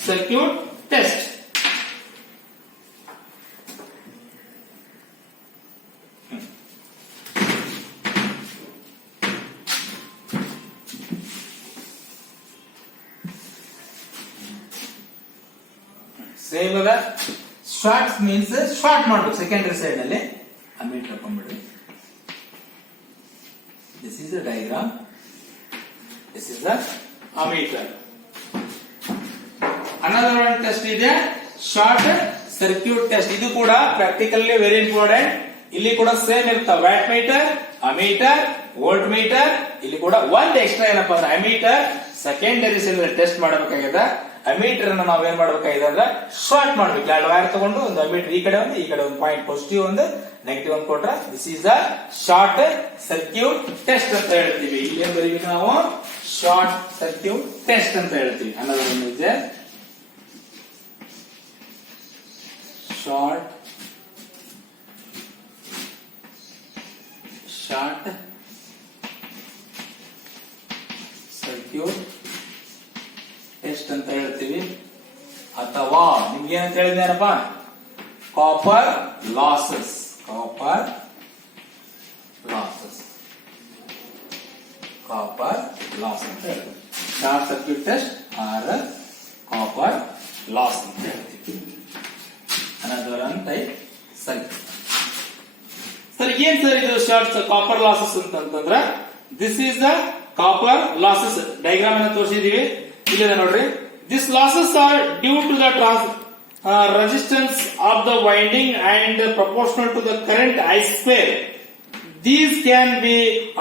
ಸರ್ಕ್ಯೂಟ್ ಟೆಸ್ಟ್. ಸೇಮ್ ಅದ ಶಾರ್ಟ್ ಮೀನ್ಸ್ ಶಾರ್ಟ್ ಮಾಡ್ಬೇಕು ಸೆಕೆಂಡರಿ ಸೈಡ್ ನಲ್ಲಿ ಅಮೀಟರ್ ಹಾಕೊಂಡ್ಬಿಡ್ರಿ. This is the diagram. This is the ammeter. Another one test ಇದೆ ಶಾರ್ಟ್ ಸರ್ಕ್ಯೂಟ್ ಟೆಸ್ಟ್. ಇದು ಕೂಡ ಪ್ರಾಕ್ಟಿಕಲಿ ವೆರಿ ಇಂಪಾರ್ಟೆಂಟ್. ಇಲ್ಲಿ ಕೂಡ ಸೇಮ್ ಇರ್ತಾವ watt meter ammeter volt meter. ಇಲ್ಲಿ ಕೂಡ ಒಂದ್ ಎಕ್ಸ್ಟ್ರಾ ಏನಪ್ಪಾ ಅಂದ್ರೆ ಅಮೀಟರ್ ಸೆಕೆಂಡರಿ ಸೈಡ್ ಟೆಸ್ಟ್ ಮಾಡಬೇಕಾಗಿದೆ. ಅಮೀಟರ್ ಅನ್ನು ನಾವೇನ್ ಮಾಡ್ಬೇಕಾಗಿದೆ ಅಂದ್ರೆ ಶಾರ್ಟ್ ಮಾಡ್ಬೇಕು. 2 ವೈರ್ ತಗೊಂಡು ಒಂದು ಅಮೀಟರ್ ಈ ಕಡೆ ಒಂದು ಪಾಯಿಂಟ್ ಪಾಸಿಟಿವ್ ಒಂದು ನೆಗೆಟಿವ್ ಒಂದು ಕೊಟ್ರೆ this is the short circuit test ಅಂತ ಹೇಳ್ತೀವಿ. ಇಲ್ಲಿ ಏನ್ ಬರೀಬೇಕು ನಾವು ಶಾರ್ಟ್ ಸರ್ಕ್ಯೂಟ್ ಟೆಸ್ಟ್ ಅಂತ ಹೇಳ್ತೀವಿ. ಅನ್ನೋದು ಶಾರ್ಟ್ ಸರ್ಕ್ಯೂಟ್ ಟೆಸ್ಟ್ ಅಂತ ಹೇಳ್ತೀವಿ. ಅಥವಾ ನಿಮ್ಗೆ ಏನಂತ ಹೇಳಿದಾರಪ್ಪ ಕಾಪರ್ ಲಾಸಸ್ ಅಂತ ಹೇಳ್ತೀವಿ. Short circuit test or copper loss ಅಂತ ಹೇಳ್ತೀವಿ. Another one type circuit. Sir ಏನ್ ಸರ್ ಇದು ಶಾರ್ಟ್ ಕಾಪರ್ ಲಾಸಸ್ ಅಂತಂದ್ರೆ this is the copper losses. Diagram ಅನ್ನು ತೋರಿಸಿದೀವಿ. ಇಲ್ಲಿದೆ ನೋಡ್ರಿ. This losses are due to the resistance of the winding and proportional to the current I square. These can be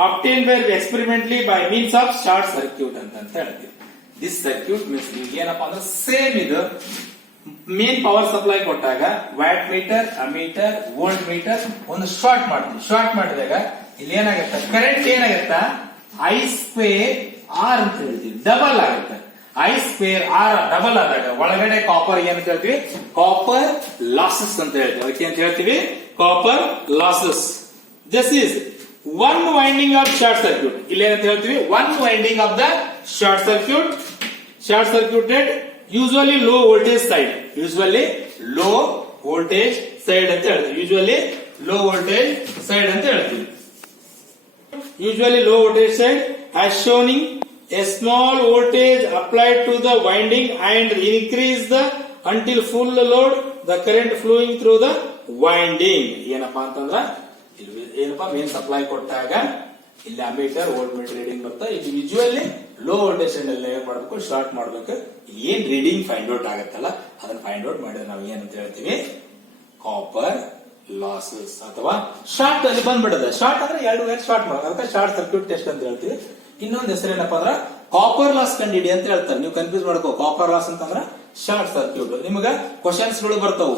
obtained by experimentally by means of short circuit ಅಂತ ಹೇಳ್ತೀವಿ. This circuit means ನಿಮ್ಗೆ ಏನಪ್ಪಾ ಅಂದ್ರೆ same ಇದು main power supply ಕೊಟ್ಟಾಗ watt meter, ammeter, volt metre ಒಂದು short ಮಾಡ್ತೀವಿ. Short ಮಾಡಿದಾಗ ಇಲ್ಲಿ ಏನಾಗುತ್ತೆ, ಕರೆಂಟ್ ಏನಾಗುತ್ತಾ ಐ ಸ್ಕ್ವೇರ್ ಆರ್ ಅಂತ ಹೇಳ್ತೀವಿ, ಡಬಲ್ ಆಗುತ್ತೆ. ಐ ಸ್ಕ್ವೇರ್ ಆರ್ ಡಬಲ್ ಆದಾಗ ಒಳಗಡೆ ಕಾಪರ್ ಏನಂತ ಹೇಳ್ತೀವಿ, ಕಾಪರ್ ಲಾಸಸ್ ಅಂತ ಹೇಳ್ತೀವಿ. ಅದಕ್ಕೆ ಅಂತ ಹೇಳ್ತೀವಿ copper losses. This is one winding of short circuit. ಇಲ್ಲಿ ಏನಂತ ಹೇಳ್ತೀವಿ, one winding of the short circuit. Short circuited usually low voltage side, usually low voltage side ಅಂತ ಹೇಳ್ತೀವಿ. ಯೂಶುವಲಿ ಲೋ ವೋಲ್ಟೇಜ್ ಸೈಡ್ ಅಂತ ಹೇಳ್ತೀವಿ. Usually low voltage side as showing a small voltage applied to the winding and increase the until full load the current flowing through the winding. ಏನಪ್ಪಾ ಅಂತಂದ್ರ ಏನಪ್ಪಾ main supply ಕೊಟ್ಟಾಗ ಇಲ್ಲಿ ammeter volt meter reading ಬರುತ್ತೆ. ಇದು usually low voltage side ಅಲ್ಲಿ ಏನ್ ಮಾಡ್ಬೇಕು, ಶಾರ್ಟ್ ಮಾಡ್ಬೇಕು. ಏನ್ ರೀಡಿಂಗ್ ಫೈಂಡ್ ಔಟ್ ಆಗತ್ತಲ್ಲ ಅದನ್ನ ಫೈಂಡ್ ಔಟ್ ಮಾಡಿದ್ರೆ ನಾವು ಏನಂತ ಹೇಳ್ತೀವಿ, ಕಾಪರ್ ಲಾಸಸ್ ಅಥವಾ ಶಾರ್ಟ್ ಅಲ್ಲಿ ಬಂದ್ಬಿಡದೆ. ಶಾರ್ಟ್ ಅಂದ್ರೆ 2 ವೈರ್ ಶಾರ್ಟ್ ಮಾಡೋದು, ಅದಕ್ಕೆ ಶಾರ್ಟ್ ಸರ್ಕ್ಯೂಟ್ ಟೆಸ್ಟ್ ಅಂತ ಹೇಳ್ತೀವಿ. ಇನ್ನೊಂದು ಹೆಸರು ಏನಪ್ಪಾ ಅಂದ್ರೆ ಕಾಪರ್ ಲಾಸ್ ಕಂಡಿಡಿ ಅಂತ ಹೇಳ್ತಾರೆ. ನೀವು ಕನ್ಫ್ಯೂಸ್ ಮಾಡ್ಕೋ, ಕಾಪರ್ ಲಾಸ್ ಅಂತಂದ್ರೆ ಶಾರ್ಟ್ ಸರ್ಕ್ಯೂಟ್. ನಿಮ್ಗ ಕ್ವಶನ್ಸ್ ಗಳು ಬರ್ತಾವು.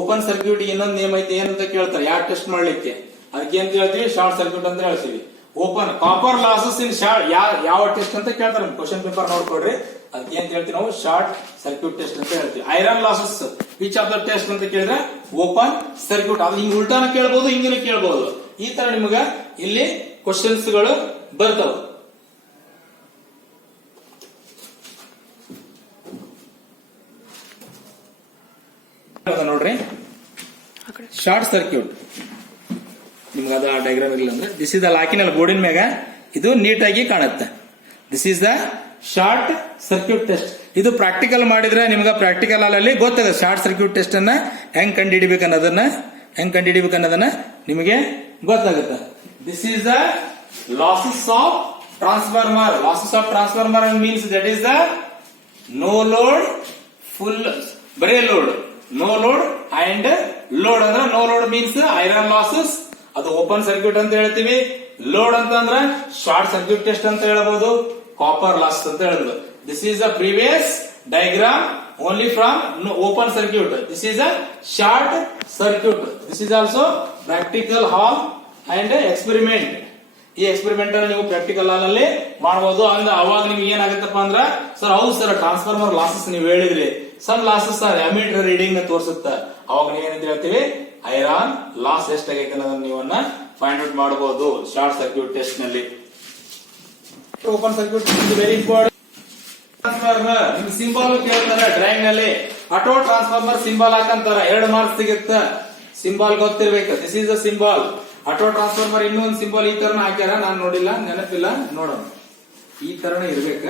ಓಪನ್ ಸರ್ಕ್ಯೂಟ್ ಇನ್ನೊಂದು ನೇಮ್ ಐತಿ ಏನಂತ ಕೇಳ್ತಾರೆ, ಯಾವ ಟೆಸ್ಟ್ ಮಾಡ್ಲಿಕ್ಕೆ, ಅದಕ್ಕೆ ಏನ್ ಹೇಳ್ತೀವಿ, ಶಾರ್ಟ್ ಸರ್ಕ್ಯೂಟ್ ಅಂತ ಹೇಳ್ತೀವಿ. Open copper losses in short ಯಾವ ಟೆಸ್ಟ್ ಅಂತ ಕೇಳ್ತಾರೆ, ಕ್ವಶನ್ ಪೇಪರ್ ನೋಡ್ಕೊಡ್ರಿ. ಅದಕ್ಕೆ ಏನ್ ಹೇಳ್ತೀವಿ ನಾವು, ಶಾರ್ಟ್ ಸರ್ಕ್ಯೂಟ್ ಟೆಸ್ಟ್ ಅಂತ ಹೇಳ್ತೀವಿ. Iron losses which of the test ಅಂತ ಕೇಳಿದ್ರೆ ಓಪನ್ ಸರ್ಕ್ಯೂಟ್. ಅದು ಹಿಂಗ್ ಉಲ್ಟಾನ ಕೇಳಬಹುದು, ಹಿಂಗಿನ ಕೇಳಬಹುದು. ಈ ತರ ನಿಮಗ ಇಲ್ಲಿ ಕ್ವಶನ್ಸ್ ಗಳು ಬರ್ತಾವ. ನೋಡ್ರಿ, ಶಾರ್ಟ್ ಸರ್ಕ್ಯೂಟ್ ನಿಮ್ಗೆ ಅದ ಡಯಾಗ್ರಾಮ್ ಇರಲಿಲ್ಲ ಅಂದ್ರೆ ದಿಸ್ ಇಸ್ ದ ಲಾಕಿನಲ್ಲಿ ಬೋರ್ಡಿನ ಮ್ಯಾಗ ಇದು ನೀಟಾಗಿ ಕಾಣುತ್ತೆ. This is the short circuit test. ಇದು ಪ್ರಾಕ್ಟಿಕಲ್ ಮಾಡಿದ್ರೆ ನಿಮ್ಗೆ ಪ್ರಾಕ್ಟಿಕಲ್ ಅಲ್ಲಿ ಗೊತ್ತಾಗುತ್ತೆ ಶಾರ್ಟ್ ಸರ್ಕ್ಯೂಟ್ ಟೆಸ್ಟ್ ಅನ್ನ ಹೆಂಗ್ ಕಂಡುಹಿಡಿಬೇಕು ಅನ್ನೋದನ್ನ ನಿಮಗೆ ಗೊತ್ತಾಗುತ್ತೆ. This is the losses of transformer. Losses of transformer means that is the no load, full ಬರೇ load, no load and load. ಅಂದ್ರೆ no load means iron losses, ಅದು ಓಪನ್ ಸರ್ಕ್ಯೂಟ್ ಅಂತ ಹೇಳ್ತೀವಿ. ಲೋಡ್ ಅಂತಂದ್ರೆ ಶಾರ್ಟ್ ಸರ್ಕ್ಯೂಟ್ ಟೆಸ್ಟ್ ಅಂತ ಹೇಳಬಹುದು, copper loss ಅಂತ ಹೇಳಬಹುದು. This is the previous diagram only from open circuit. This is a short circuit. This is also practical hall and experiment. ಈ experiment ಅನ್ನು ನೀವು ಪ್ರಾಕ್ಟಿಕಲ್ ಹಾಲ್ ಅಲ್ಲಿ ಮಾಡಬಹುದು. ಅಂದ್ರೆ ಅವಾಗ ನಿಮ್ಗೆ ಏನಾಗುತ್ತಪ್ಪ ಅಂದ್ರ, ಸರ್ ಹೌದು ಸರ್ ಟ್ರಾನ್ಸ್ಫಾರ್ಮರ್ ಲಾಸಸ್ ನೀವು ಹೇಳಿದ್ರಿ, some losses are ammeter reading ತೋರಿಸುತ್ತೆ. ಅವಾಗ ನೀವು ಏನಂತ ಹೇಳ್ತೀವಿ, ಐರನ್ ಲಾಸ್ ಎಷ್ಟಾಗೈತೆ ಅನ್ನೋದನ್ನ ನೀವನ್ನ ಫೈಂಡ್ ಔಟ್ ಮಾಡಬಹುದು ಶಾರ್ಟ್ ಸರ್ಕ್ಯೂಟ್ ಟೆಸ್ಟ್ ನಲ್ಲಿ. Open circuit very important. Transformer ನಿಮ್ ಸಿಂಬಲ್ ಕೇಳ್ತಾರೆ ಡ್ರಾಯಿಂಗ್ ನಲ್ಲಿ. ಆಟೋ ಟ್ರಾನ್ಸ್ಫಾರ್ಮರ್ ಸಿಂಬಲ್ ಹಾಕಂತಾರ, 2 ಮಾರ್ಕ್ಸ್ ಸಿಗುತ್ತೆ. ಸಿಂಬಲ್ ಗೊತ್ತಿರ್ಬೇಕು. This is the symbol. Auto transformer ಇನ್ನೊಂದು ಸಿಂಬಲ್ ಈ ತರನ ಹಾಕ್ಯಾರ, ನಾನ್ ನೋಡಿಲ್ಲ, ನೆನಪಿಲ್ಲ, ನೋಡೋಣ. ಈ ತರನ ಇರ್ಬೇಕ,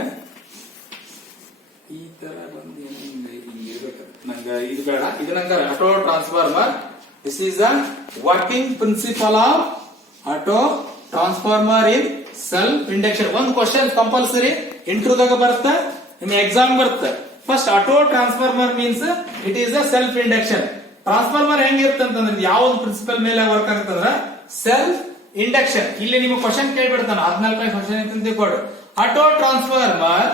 ಈ ತರ ಬಂದು ಹಿಂಗ್ ಇರ್ಬೇಕು. ನಂಗ ಇದು ಬೇಡ, ಇದು ನಂಗ auto transformer. This is the working principle of auto transformer in self induction. ಒಂದು ಕ್ವಶನ್ ಕಂಪಲ್ಸರಿ ಇಂಟರ್ವ್ಯೂದಾಗ ಬರುತ್ತೆ, ನಿಮ್ ಎಕ್ಸಾಮ್ ಬರುತ್ತೆ. First auto transformer means it is a self induction. Transformer ಹೆಂಗಿರುತ್ತೆ ಅಂತಂದ್ರೆ ಯಾವ ಪ್ರಿನ್ಸಿಪಲ್ ಮೇಲೆ ವರ್ಕ್ ಆಗುತ್ತಂದ್ರ ಸೆಲ್ಫ್ ಇಂಡಕ್ಷನ್. ಇಲ್ಲಿ ನಿಮ್ಗೆ ಕ್ವಶನ್ ಕೇಳ್ಬಿಡ್ತಾನ, 14 ಕ್ವಶನ್ ಅಂತ ತಿಳ್ಕೊಡು. Auto transformer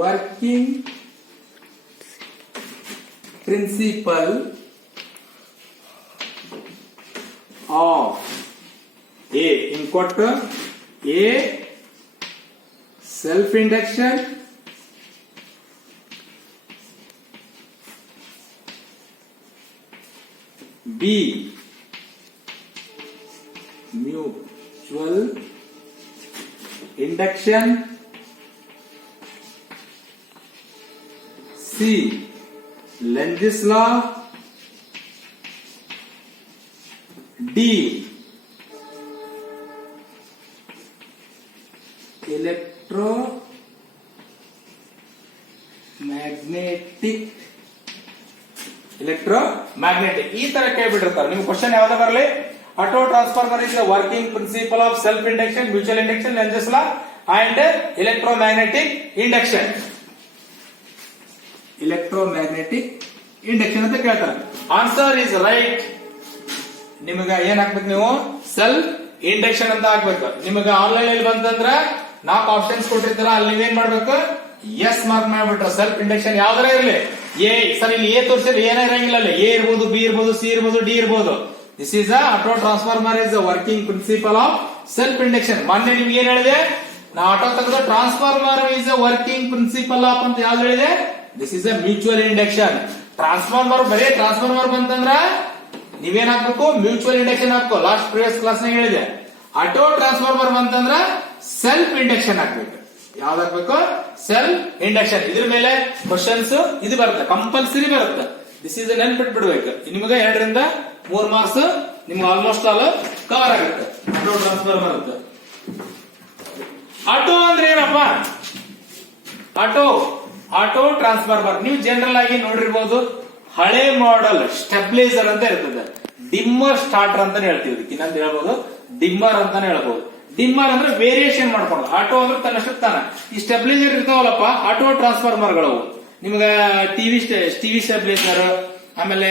working principle of A input A self induction, B mutual induction, C Lenz's law, D electromagnetic. ಈ ತರ ಕೇಳ್ಬಿಟ್ಟಿರ್ತಾರೆ ನಿಮ್ಗೆ ಕ್ವಶನ್ ಯಾವ್ದು ಬರಲಿ. Auto transformer is the working principle of self induction, mutual induction, Lenz's law and electromagnetic induction. Electromagnetic induction ಅಂತ ಕೇಳ್ತಾರೆ. Answer is right. ನಿಮಗೆ ಏನ್ ಹಾಕ್ಬೇಕು ನೀವು ಸೆಲ್ಫ್ ಇಂಡಕ್ಷನ್ ಅಂತ ಹಾಕ್ಬೇಕು. ನಿಮಗೆ ಆನ್ಲೈನ್ ಅಲ್ಲಿ ಬಂತಂದ್ರ 4 ಆಪ್ಷನ್ಸ್ ಕೊಟ್ಟಿರ್ತಾರ, ಅಲ್ಲಿ ನೀವೇನ್ ಮಾಡ್ಬೇಕು ಎಸ್ ಮಾರ್ಕ್ ಮಾಡ್ಬಿಟ್ರೆ ಸೆಲ್ಫ್ ಇಂಡಕ್ಷನ್ ಯಾವ್ದಾರ ಇರ್ಲಿ. ಎ ಸರ್ ಇಲ್ಲಿ ಎ ತೋರಿಸಿದ್ರೆ ಏನೇ ಇರಂಗಿಲ್ಲ, ಅಲ್ಲಿ ಎ ಇರ್ಬೋದು, ಬಿ ಇರ್ಬೋದು, ಸಿ ಇರ್ಬೋದು, ಡಿ ಇರ್ಬೋದು. This is auto transformer is working principle of self induction. ಮೊನ್ನೆ ನಿಮ್ಗೆ ಏನ್ ಹೇಳಿದೆ, ನಾ ಆಟೋ ತೆಗೆದು transformer is working principle of ಅಂತ ಯಾವ್ದು ಹೇಳಿದೆ, this is a mutual induction. Transformer ಬರೀ ಟ್ರಾನ್ಸ್ಫಾರ್ಮರ್ ಬಂತಂದ್ರ ನೀವೇನ್ ಹಾಕ್ಬೇಕು ಮ್ಯೂಚುವಲ್ ಇಂಡಕ್ಷನ್ ಹಾಕೋ. ಲಾಸ್ಟ್ ಪ್ರಿವಿಯಸ್ ಕ್ಲಾಸ್ ನಾಗ ಹೇಳಿದೆ. ಆಟೋ ಟ್ರಾನ್ಸ್ಫಾರ್ಮರ್ ಬಂತಂದ್ರ ಸೆಲ್ಫ್ ಇಂಡಕ್ಷನ್ ಹಾಕ್ಬೇಕು. ಯಾವ್ದು ಹಾಕ್ಬೇಕು ಸೆಲ್ಫ್ ಇಂಡಕ್ಷನ್. ಇದ್ರ ಮೇಲೆ ಕ್ವಶನ್ಸ್ ಇದು ಬರುತ್ತೆ, ಕಂಪಲ್ಸರಿ ಬರುತ್ತೆ. ದಿಸ್ ಈಸ್ ನೆನ್ಪಿಟ್ಬಿಡ್ಬೇಕು. ನಿಮಗೆ 2 ರಿಂದ 3 ಮಾರ್ಕ್ಸ್ ನಿಮ್ಗೆ ಆಲ್ಮೋಸ್ಟ್ ಆಲ್ ಕವರ್ ಆಗುತ್ತೆ. ಆಟೋ ಟ್ರಾನ್ಸ್ಫಾರ್ಮರ್ ಅಂತ. ಆಟೋ ಅಂದ್ರೆ ಏನಪ್ಪ, ಆಟೋ ಟ್ರಾನ್ಸ್ಫಾರ್ಮರ್ ನೀವು ಜನರಲ್ ಆಗಿ ನೋಡಿರ್ಬೋದು. ಹಳೆ ಮಾಡೆಲ್ ಸ್ಟೆಬಿಲೈಸರ್ ಅಂತ ಇರ್ತದೆ, ಡಿಮ್ಮರ್ ಸ್ಟಾರ್ಟರ್ ಅಂತಾನೆ ಹೇಳ್ತೀವಿ. ಇನ್ನೊಂದು ಹೇಳ್ಬೋದು ಡಿಮ್ಮರ್ ಅಂತಾನೆ ಹೇಳ್ಬೋದು. ಡಿಮ್ಮರ್ ಅಂದ್ರೆ ವೇರಿಯೇಷನ್ ಮಾಡ್ಕೊಂಡು, ಆಟೋ ಅಂದ್ರೆ ತನ್ನಷ್ಟಕ್ಕೆ ತಾನ. ಈ ಸ್ಟೆಬಿಲೈಸರ್ ಇರ್ತಾವಲ್ಲಪ್ಪ ಆಟೋ ಟ್ರಾನ್ಸ್ಫಾರ್ಮರ್ ಗಳು, ನಿಮ್ಗ ಟಿವಿ ಸ್ಟೆಬಿಲೈಸರ್, ಆಮೇಲೆ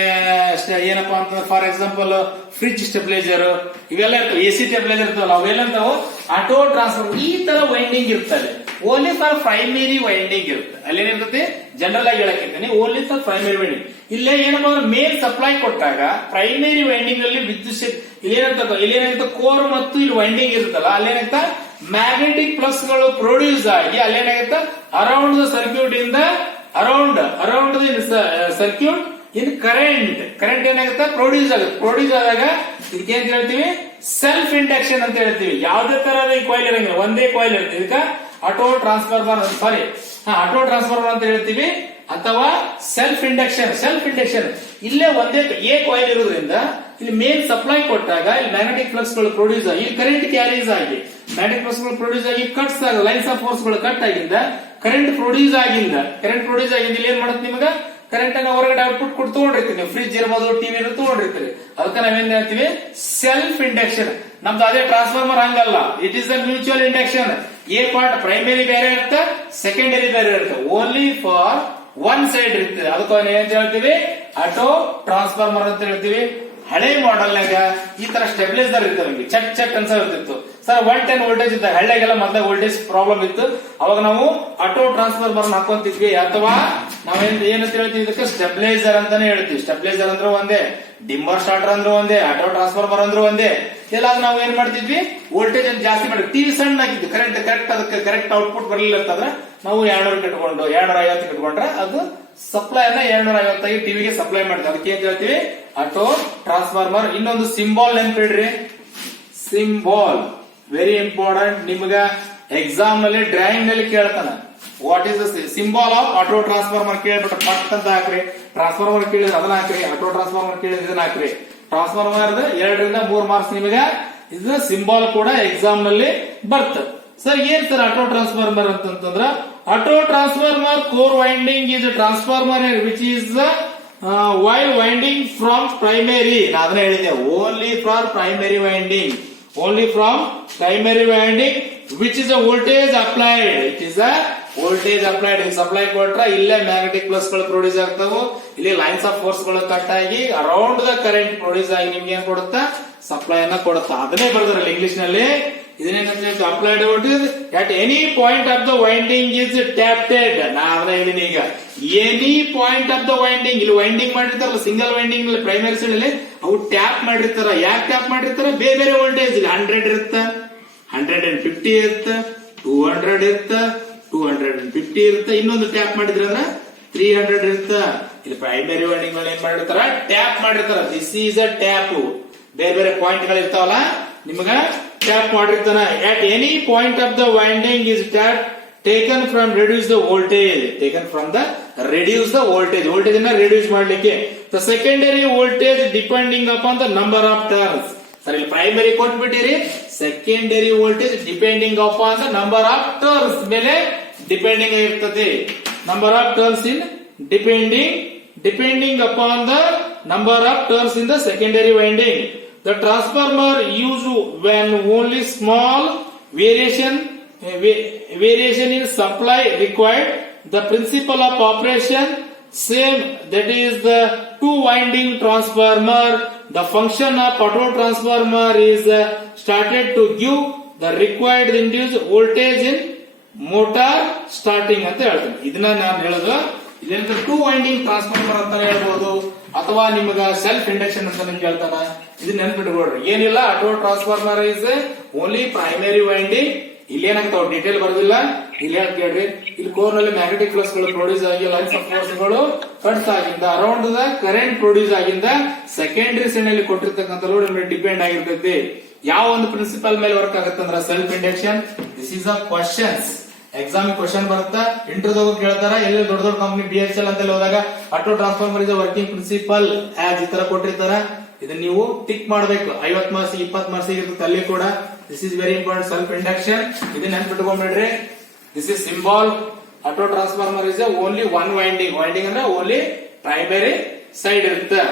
ಏನಪ್ಪಾ ಅಂತ ಫಾರ್ ಎಕ್ಸಾಂಪಲ್ ಫ್ರಿಡ್ಜ್ ಸ್ಟೆಬಿಲೈಸರ್, ಇವೆಲ್ಲ ಇರ್ತವೆ. ಎಸಿ ಸ್ಟೆಬಿಲೈಸರ್ ಇರ್ತಾವಲ್ಲ ಅವೆಲ್ಲ ನಾವು ಆಟೋ ಟ್ರಾನ್ಸ್ಫಾರ್ಮರ್. ಈ ತರ ವೈಂಡಿಂಗ್ ಇರ್ತದೆ, ಓನ್ಲಿ ಫಾರ್ ಪ್ರೈಮರಿ ವೈಂಡಿಂಗ್ ಇರುತ್ತೆ. ಅಲ್ಲೇನಿರ್ತದೆ ಜನರಲ್ ಆಗಿ ಹೇಳಕ್ಕಿಂತಾನೆ ಓನ್ಲಿ ಫಾರ್ ಪ್ರೈಮರಿ ವೈಂಡಿಂಗ್. ಇಲ್ಲೇ ಏನಪ್ಪಾ ಅಂದ್ರೆ ಮೇನ್ ಸಪ್ಲೈ ಕೊಟ್ಟಾಗ ಪ್ರೈಮರಿ ವೈಂಡಿಂಗ್ ಅಲ್ಲಿ ವಿದ್ಯುತ್ ಇಲ್ಲೇನಾಗುತ್ತೆ ಕೋರ್ ಮತ್ತು ಇಲ್ಲಿ ವೈಂಡಿಂಗ್ ಇರುತ್ತಲ್ಲ, ಅಲ್ಲೇನಾಗ್ತಾ ಮ್ಯಾಗ್ನೆಟಿಕ್ ಪ್ಲಸ್ ಗಳು ಪ್ರೊಡ್ಯೂಸ್ ಆಗಿ ಅಲ್ಲೇನಾಗುತ್ತೆ ಅರೌಂಡ್ ದ ಸರ್ಕ್ಯೂಟ್ ಇಂದ around the circuit in current ಏನಾಗುತ್ತೆ ಪ್ರೊಡ್ಯೂಸ್ ಆದಾಗ ಇದಕ್ಕೆ ಏನ್ ಹೇಳ್ತೀವಿ ಸೆಲ್ಫ್ ಇಂಡಕ್ಷನ್ ಅಂತ ಹೇಳ್ತೀವಿ. ಯಾವುದೇ ತರಹದ ಈ ಕಾಯಿಲ್ ಇರಂಗಿಲ್ಲ, ಒಂದೇ ಕಾಯಿಲ್ ಇರುತ್ತೆ. ಇದಕ್ಕ ಆಟೋ ಟ್ರಾನ್ಸ್ಫಾರ್ಮರ್ ಅಂತ ಹೇಳ್ತೀವಿ, ಅಥವಾ ಸೆಲ್ಫ್ ಇಂಡಕ್ಷನ್. ಇಲ್ಲೇ ಒಂದೇ ಎ ಕಾಯಿಲ್ ಇರೋದ್ರಿಂದ ಇಲ್ಲಿ ಮೇನ್ ಸಪ್ಲೈ ಕೊಟ್ಟಾಗ ಇಲ್ಲಿ ಮ್ಯಾಗ್ನೆಟಿಕ್ ಫ್ಲಕ್ಸ್ ಗಳು ಪ್ರೊಡ್ಯೂಸ್ ಆಗಿ ಕರೆಂಟ್ ಕ್ಯಾರೀಸ್ ಆಗಿ ಮ್ಯಾಗ್ನೆಟಿಕ್ ಫ್ಲಕ್ಸ್ ಗಳು ಪ್ರೊಡ್ಯೂಸ್ ಆಗಿ ಕಟ್ಸ್ ಆಗ ಲೈನ್ಸ್ ಆಫ್ ಫೋರ್ಸ್ ಗಳು ಕಟ್ ಆಗಿಂದ ಕರೆಂಟ್ ಪ್ರೊಡ್ಯೂಸ್ ಆಗಿಂದ ಇಲ್ಲಿ ಏನ್ ಮಾಡುತ್ತೆ ನಿಮಗೆ ಕರೆಂಟ್ ಅನ್ನ ಹೊರಗಡೆ ಔಟ್ಪುಟ್ ಕೊಟ್ಟು ತಗೊಂಡಿರ್ತೀವಿ. ನೀವು ಫ್ರಿಡ್ಜ್ ಇರ್ಬೋದು, ಟಿವಿ ತಗೊಂಡಿರ್ತೀವಿ. ಅದಕ್ಕೆ ನಾವೇನ್ ಹೇಳ್ತೀವಿ ಸೆಲ್ಫ್ ಇಂಡಕ್ಷನ್. ನಮ್ದು ಅದೇ ಟ್ರಾನ್ಸ್ಫಾರ್ಮರ್ ಹಂಗಲ್ಲ, it is the mutual induction. A part primary ಬೇರೆ ಇರುತ್ತೆ, ಸೆಕೆಂಡರಿ ಬೇರೆ ಇರುತ್ತೆ, ಓನ್ಲಿ ಫಾರ್ ಒನ್ ಸೈಡ್ ಇರ್ತದೆ. ಅದಕ್ಕೆ ಏನ್ ಹೇಳ್ತೀವಿ ಆಟೋ ಟ್ರಾನ್ಸ್ಫಾರ್ಮರ್ ಅಂತ ಹೇಳ್ತೀವಿ. ಹಳೆ ಮಾಡೆಲ್ ನಾಗ ಈ ತರ ಸ್ಟೆಬಿಲೈಸರ್ ಇರ್ತವೆ, ಚಟ್ ಅನ್ಸಿರ್ತಿತ್ತು. ಸರ್ 110 ವೋಲ್ಟೇಜ್ ಇದ್ದ ಹಳ್ಳಿಗೆಲ್ಲ ಮೊದಲ ವೋಲ್ಟೇಜ್ ಪ್ರಾಬ್ಲಮ್ ಇತ್ತು, ಅವಾಗ ನಾವು ಆಟೋ ಟ್ರಾನ್ಸ್ಫಾರ್ಮರ್ ಹಾಕೊಂತಿದ್ವಿ. ಅಥವಾ ನಾವೇನ್ ಏನಂತ ಹೇಳ್ತೀವಿ ಇದಕ್ಕೆ ಸ್ಟೆಬಿಲೈಸರ್ ಅಂತಾನೆ ಹೇಳ್ತೀವಿ. ಸ್ಟೆಬಿಲೈಸರ್ ಅಂದ್ರೆ ಒಂದೇ, ಡಿಮ್ಮರ್ ಸ್ಟಾರ್ಟರ್ ಅಂದ್ರೆ ಒಂದೇ, ಆಟೋ ಟ್ರಾನ್ಸ್ಫಾರ್ಮರ್ ಅಂದ್ರೆ ಒಂದೇ. ಎಲ್ಲ ನಾವು ಏನ್ ಮಾಡ್ತಿದ್ವಿ ವೋಲ್ಟೇಜ್ ಅನ್ನು ಜಾಸ್ತಿ ಮಾಡಿ ಟಿವಿ ಸಣ್ಣ ಹಾಕಿದ್ವಿ, ಅದಕ್ಕೆ ಕರೆಕ್ಟ್ ಔಟ್ಪುಟ್ ಬರಲಿಲ್ಲ ಅಂತಂದ್ರೆ ನಾವು 250 ಕಟ್ಕೊಂಡ್ರೆ ಅದು ಸಪ್ಲೈ ಅನ್ನ 250 ಟಿವಿಗೆ ಸಪ್ಲೈ ಮಾಡ್ತೀವಿ. ಅದಕ್ಕೆ ಏನ್ ಹೇಳ್ತೀವಿ ಆಟೋ ಟ್ರಾನ್ಸ್ಫಾರ್ಮರ್. ಇನ್ನೊಂದು ಸಿಂಬಾಲ್ ನೆನ್ಪಿಡ್ರಿ, ಸಿಂಬಾಲ್ ವೆರಿ ಇಂಪಾರ್ಟೆಂಟ್. ನಿಮ್ಗ ಎಕ್ಸಾಮ್ ನಲ್ಲಿ ಡ್ರಾಯಿಂಗ್ ನಲ್ಲಿ ಕೇಳ್ತಾನ what is the symbol of auto transformer ಕೇಳ್ಬಿಟ್ರೆ ಪಟ್ ಅಂತ ಹಾಕ್ರಿ. ಟ್ರಾನ್ಸ್ಫಾರ್ಮರ್ ಕೇಳಿದ್ರೆ ಅದನ್ನ ಹಾಕ್ರಿ, ಆಟೋ ಟ್ರಾನ್ಸ್ಫಾರ್ಮರ್ ಕೇಳಿದ್ರೆ ಇದನ್ನ ಹಾಕ್ರಿ. ಟ್ರಾನ್ಸ್ಫಾರ್ಮರ್ 2 ರಿಂದ 3 ಮಾರ್ಕ್ಸ್ ನಿಮಗೆ ಇದು ಸಿಂಬಾಲ್ ಕೂಡ ಎಕ್ಸಾಮ್ ನಲ್ಲಿ ಬರ್ತದೆ. ಸರ್ ಏನ್ ಸರ್ ಆಟೋ ಟ್ರಾನ್ಸ್ಫಾರ್ಮರ್ ಅಂತಂದ್ರ auto transformer core winding is transformer which is while winding from primary. ನಾ ಅದನ್ನ ಹೇಳಿದೆ only for primary winding, which is a voltage applied. Supply ಕೊಟ್ರ ಇಲ್ಲೇ ಮ್ಯಾಗ್ನೆಟಿಕ್ ಪ್ಲಸ್ ಗಳು ಪ್ರೊಡ್ಯೂಸ್ ಆಗ್ತಾವು, ಇಲ್ಲಿ ಲೈನ್ಸ್ ಆಫ್ ಫೋರ್ಸ್ ಗಳು cut ಆಗಿ ಅರೌಂಡ್ ದ ಕರೆಂಟ್ ಪ್ರೊಡ್ಯೂಸ್ ಆಗಿ ನಿಮ್ಗೆ ಏನ್ ಕೊಡುತ್ತಾ ಸಪ್ಲೈ ಅನ್ನ ಕೊಡುತ್ತಾ. ಅದನ್ನೇ ಬರ್ದಾರಲ್ಲ ಇಂಗ್ಲಿಷ್ ನಲ್ಲಿ. ಇದನ್ನೇನಂತ applied voltage at any point of the winding is tapped. ನಾ ಅದನ್ನ ಹೇಳಿದೀನಿ ಈಗ, any point of the winding. ಇಲ್ಲಿ ವೈಂಡಿಂಗ್ ಮಾಡಿರ್ತಾರಲ್ಲ ಸಿಂಗಲ್ ವೈಂಡಿಂಗ್ ಪ್ರೈಮರಿ ಸೈಡ್ ಅಲ್ಲಿ ಅವು ಟ್ಯಾಪ್ ಮಾಡಿರ್ತಾರ. ಯಾಕೆ ಟ್ಯಾಪ್ ಮಾಡಿರ್ತಾರ? ಬೇರೆ ವೋಲ್ಟೇಜ್ ಇಲ್ಲಿ 100 ಇರುತ್ತೆ, 150 ಇರುತ್ತೆ, 200 ಇರುತ್ತೆ, 250 ಇರುತ್ತೆ. ಇನ್ನೊಂದು ಟ್ಯಾಪ್ ಮಾಡಿದ್ರೆ ಅಂದ್ರೆ 300 ಇರುತ್ತೆ. ಇಲ್ಲಿ ಪ್ರೈಮರಿ ವೈಂಡಿಂಗ್ ಗಳು ಏನ್ ಮಾಡಿರ್ತಾರ ಟ್ಯಾಪ್ ಮಾಡಿರ್ತಾರ. This is a tap. ಬೇರೆ ಪಾಯಿಂಟ್ ಗಳು ಇರ್ತಾವಲ್ಲ ನಿಮಗ ಟ್ಯಾಪ್ ಮಾಡಿರ್ತಾನ. At any point of the winding is tap taken from reduce the voltage. Voltage ಅನ್ನ ರಿಡ್ಯೂಸ್ ಮಾಡ್ಲಿಕ್ಕೆ. The secondary voltage depending upon the number of turns. Sir ಇಲ್ಲಿ primary ಕೊಟ್ಬಿಟ್ಟಿರಿ, secondary voltage depending upon the number of turns ಮೇಲೆ depending ಇರ್ತದೆ. Number of turns in depending upon the number of turns in the secondary winding. The transformer used when only small variation in supply required. The principle of operation same, that is the two winding transformer the function of auto transformer is started to give the required induced voltage in motor starting ಅಂತ ಹೇಳ್ತೀನಿ. ಇದನ್ನ ನಾನು ಹೇಳೋದು ಇದೇನಂತ 2 winding transformer ಅಂತ ಹೇಳ್ಬೋದು, ಅಥವಾ ನಿಮಗ self induction ಅಂತ ನಿಮ್ಗೆ ಹೇಳ್ತಾನ. ಇದನ್ನ ನೆನ್ಪಿಟ್ಕೊಳ್ರಿ. ಏನಿಲ್ಲ, auto transformer is only primary winding. ಇಲ್ಲಿ ಏನಾಗ್ತಾವ ಡೀಟೇಲ್ ಬರೋದಿಲ್ಲ, ಇಲ್ಲಿ ಕೇಳ್ರಿ. ಇಲ್ಲಿ ಕೋರ್ ನಲ್ಲಿ ಮ್ಯಾಗ್ನೆಟಿಕ್ ಫ್ಲಕ್ಸ್ ಗಳು ಪ್ರೊಡ್ಯೂಸ್ ಆಗಿ ಲೈನ್ಸ್ ಆಫ್ ಫೋರ್ಸ್ ಗಳು ಕಟ್ಸ್ ಆಗಿಂದ ಅರೌಂಡ್ ದ ಕರೆಂಟ್ ಪ್ರೊಡ್ಯೂಸ್ ಆಗಿಂದ ಸೆಕೆಂಡರಿ ಸೈಡ್ ನಲ್ಲಿ ಕೊಟ್ಟಿರ್ತಕ್ಕಂಥ ಲೋಡ್ ಮೇಲೆ ಡಿಪೆಂಡ್ ಆಗಿರ್ತೈತಿ. ಯಾವ ಒಂದು ಪ್ರಿನ್ಸಿಪಲ್ ಮೇಲೆ ವರ್ಕ್ ಆಗುತ್ತೆ ಅಂದ್ರೆ self induction. This is a questions. Exam question ಬರುತ್ತಾ, ಇಂಟರ್ವ್ಯೂದಾಗ ಕೇಳ್ತಾರ. ಎಲ್ಲಿ ದೊಡ್ಡ ದೊಡ್ಡ ಕಂಪನಿ BHEL ಅಂತ ಹೋದಾಗ auto transformer is working principal as ಈ ತರ ಕೊಟ್ಟಿರ್ತಾರ. ಇದನ್ನ ನೀವು ಟಿಕ್ ಮಾಡಬೇಕು. 50 ಮಾರ್ಕ್ಸ್ 20 ಮಾರ್ಕ್ಸ್ ಇರುತ್ತೆ ಅಲ್ಲಿ ಕೂಡ. This is very important, self induction. ಇದನ್ನ ನೆನ್ಪಿಟ್ಕೊಂಡ್ಬಿಡ್ರಿ. This is symbol. Auto transformer is only one winding. Winding ಅಂದ್ರೆ ಓನ್ಲಿ ಪ್ರೈಮರಿ ಸೈಡ್ ಇರುತ್ತೆ.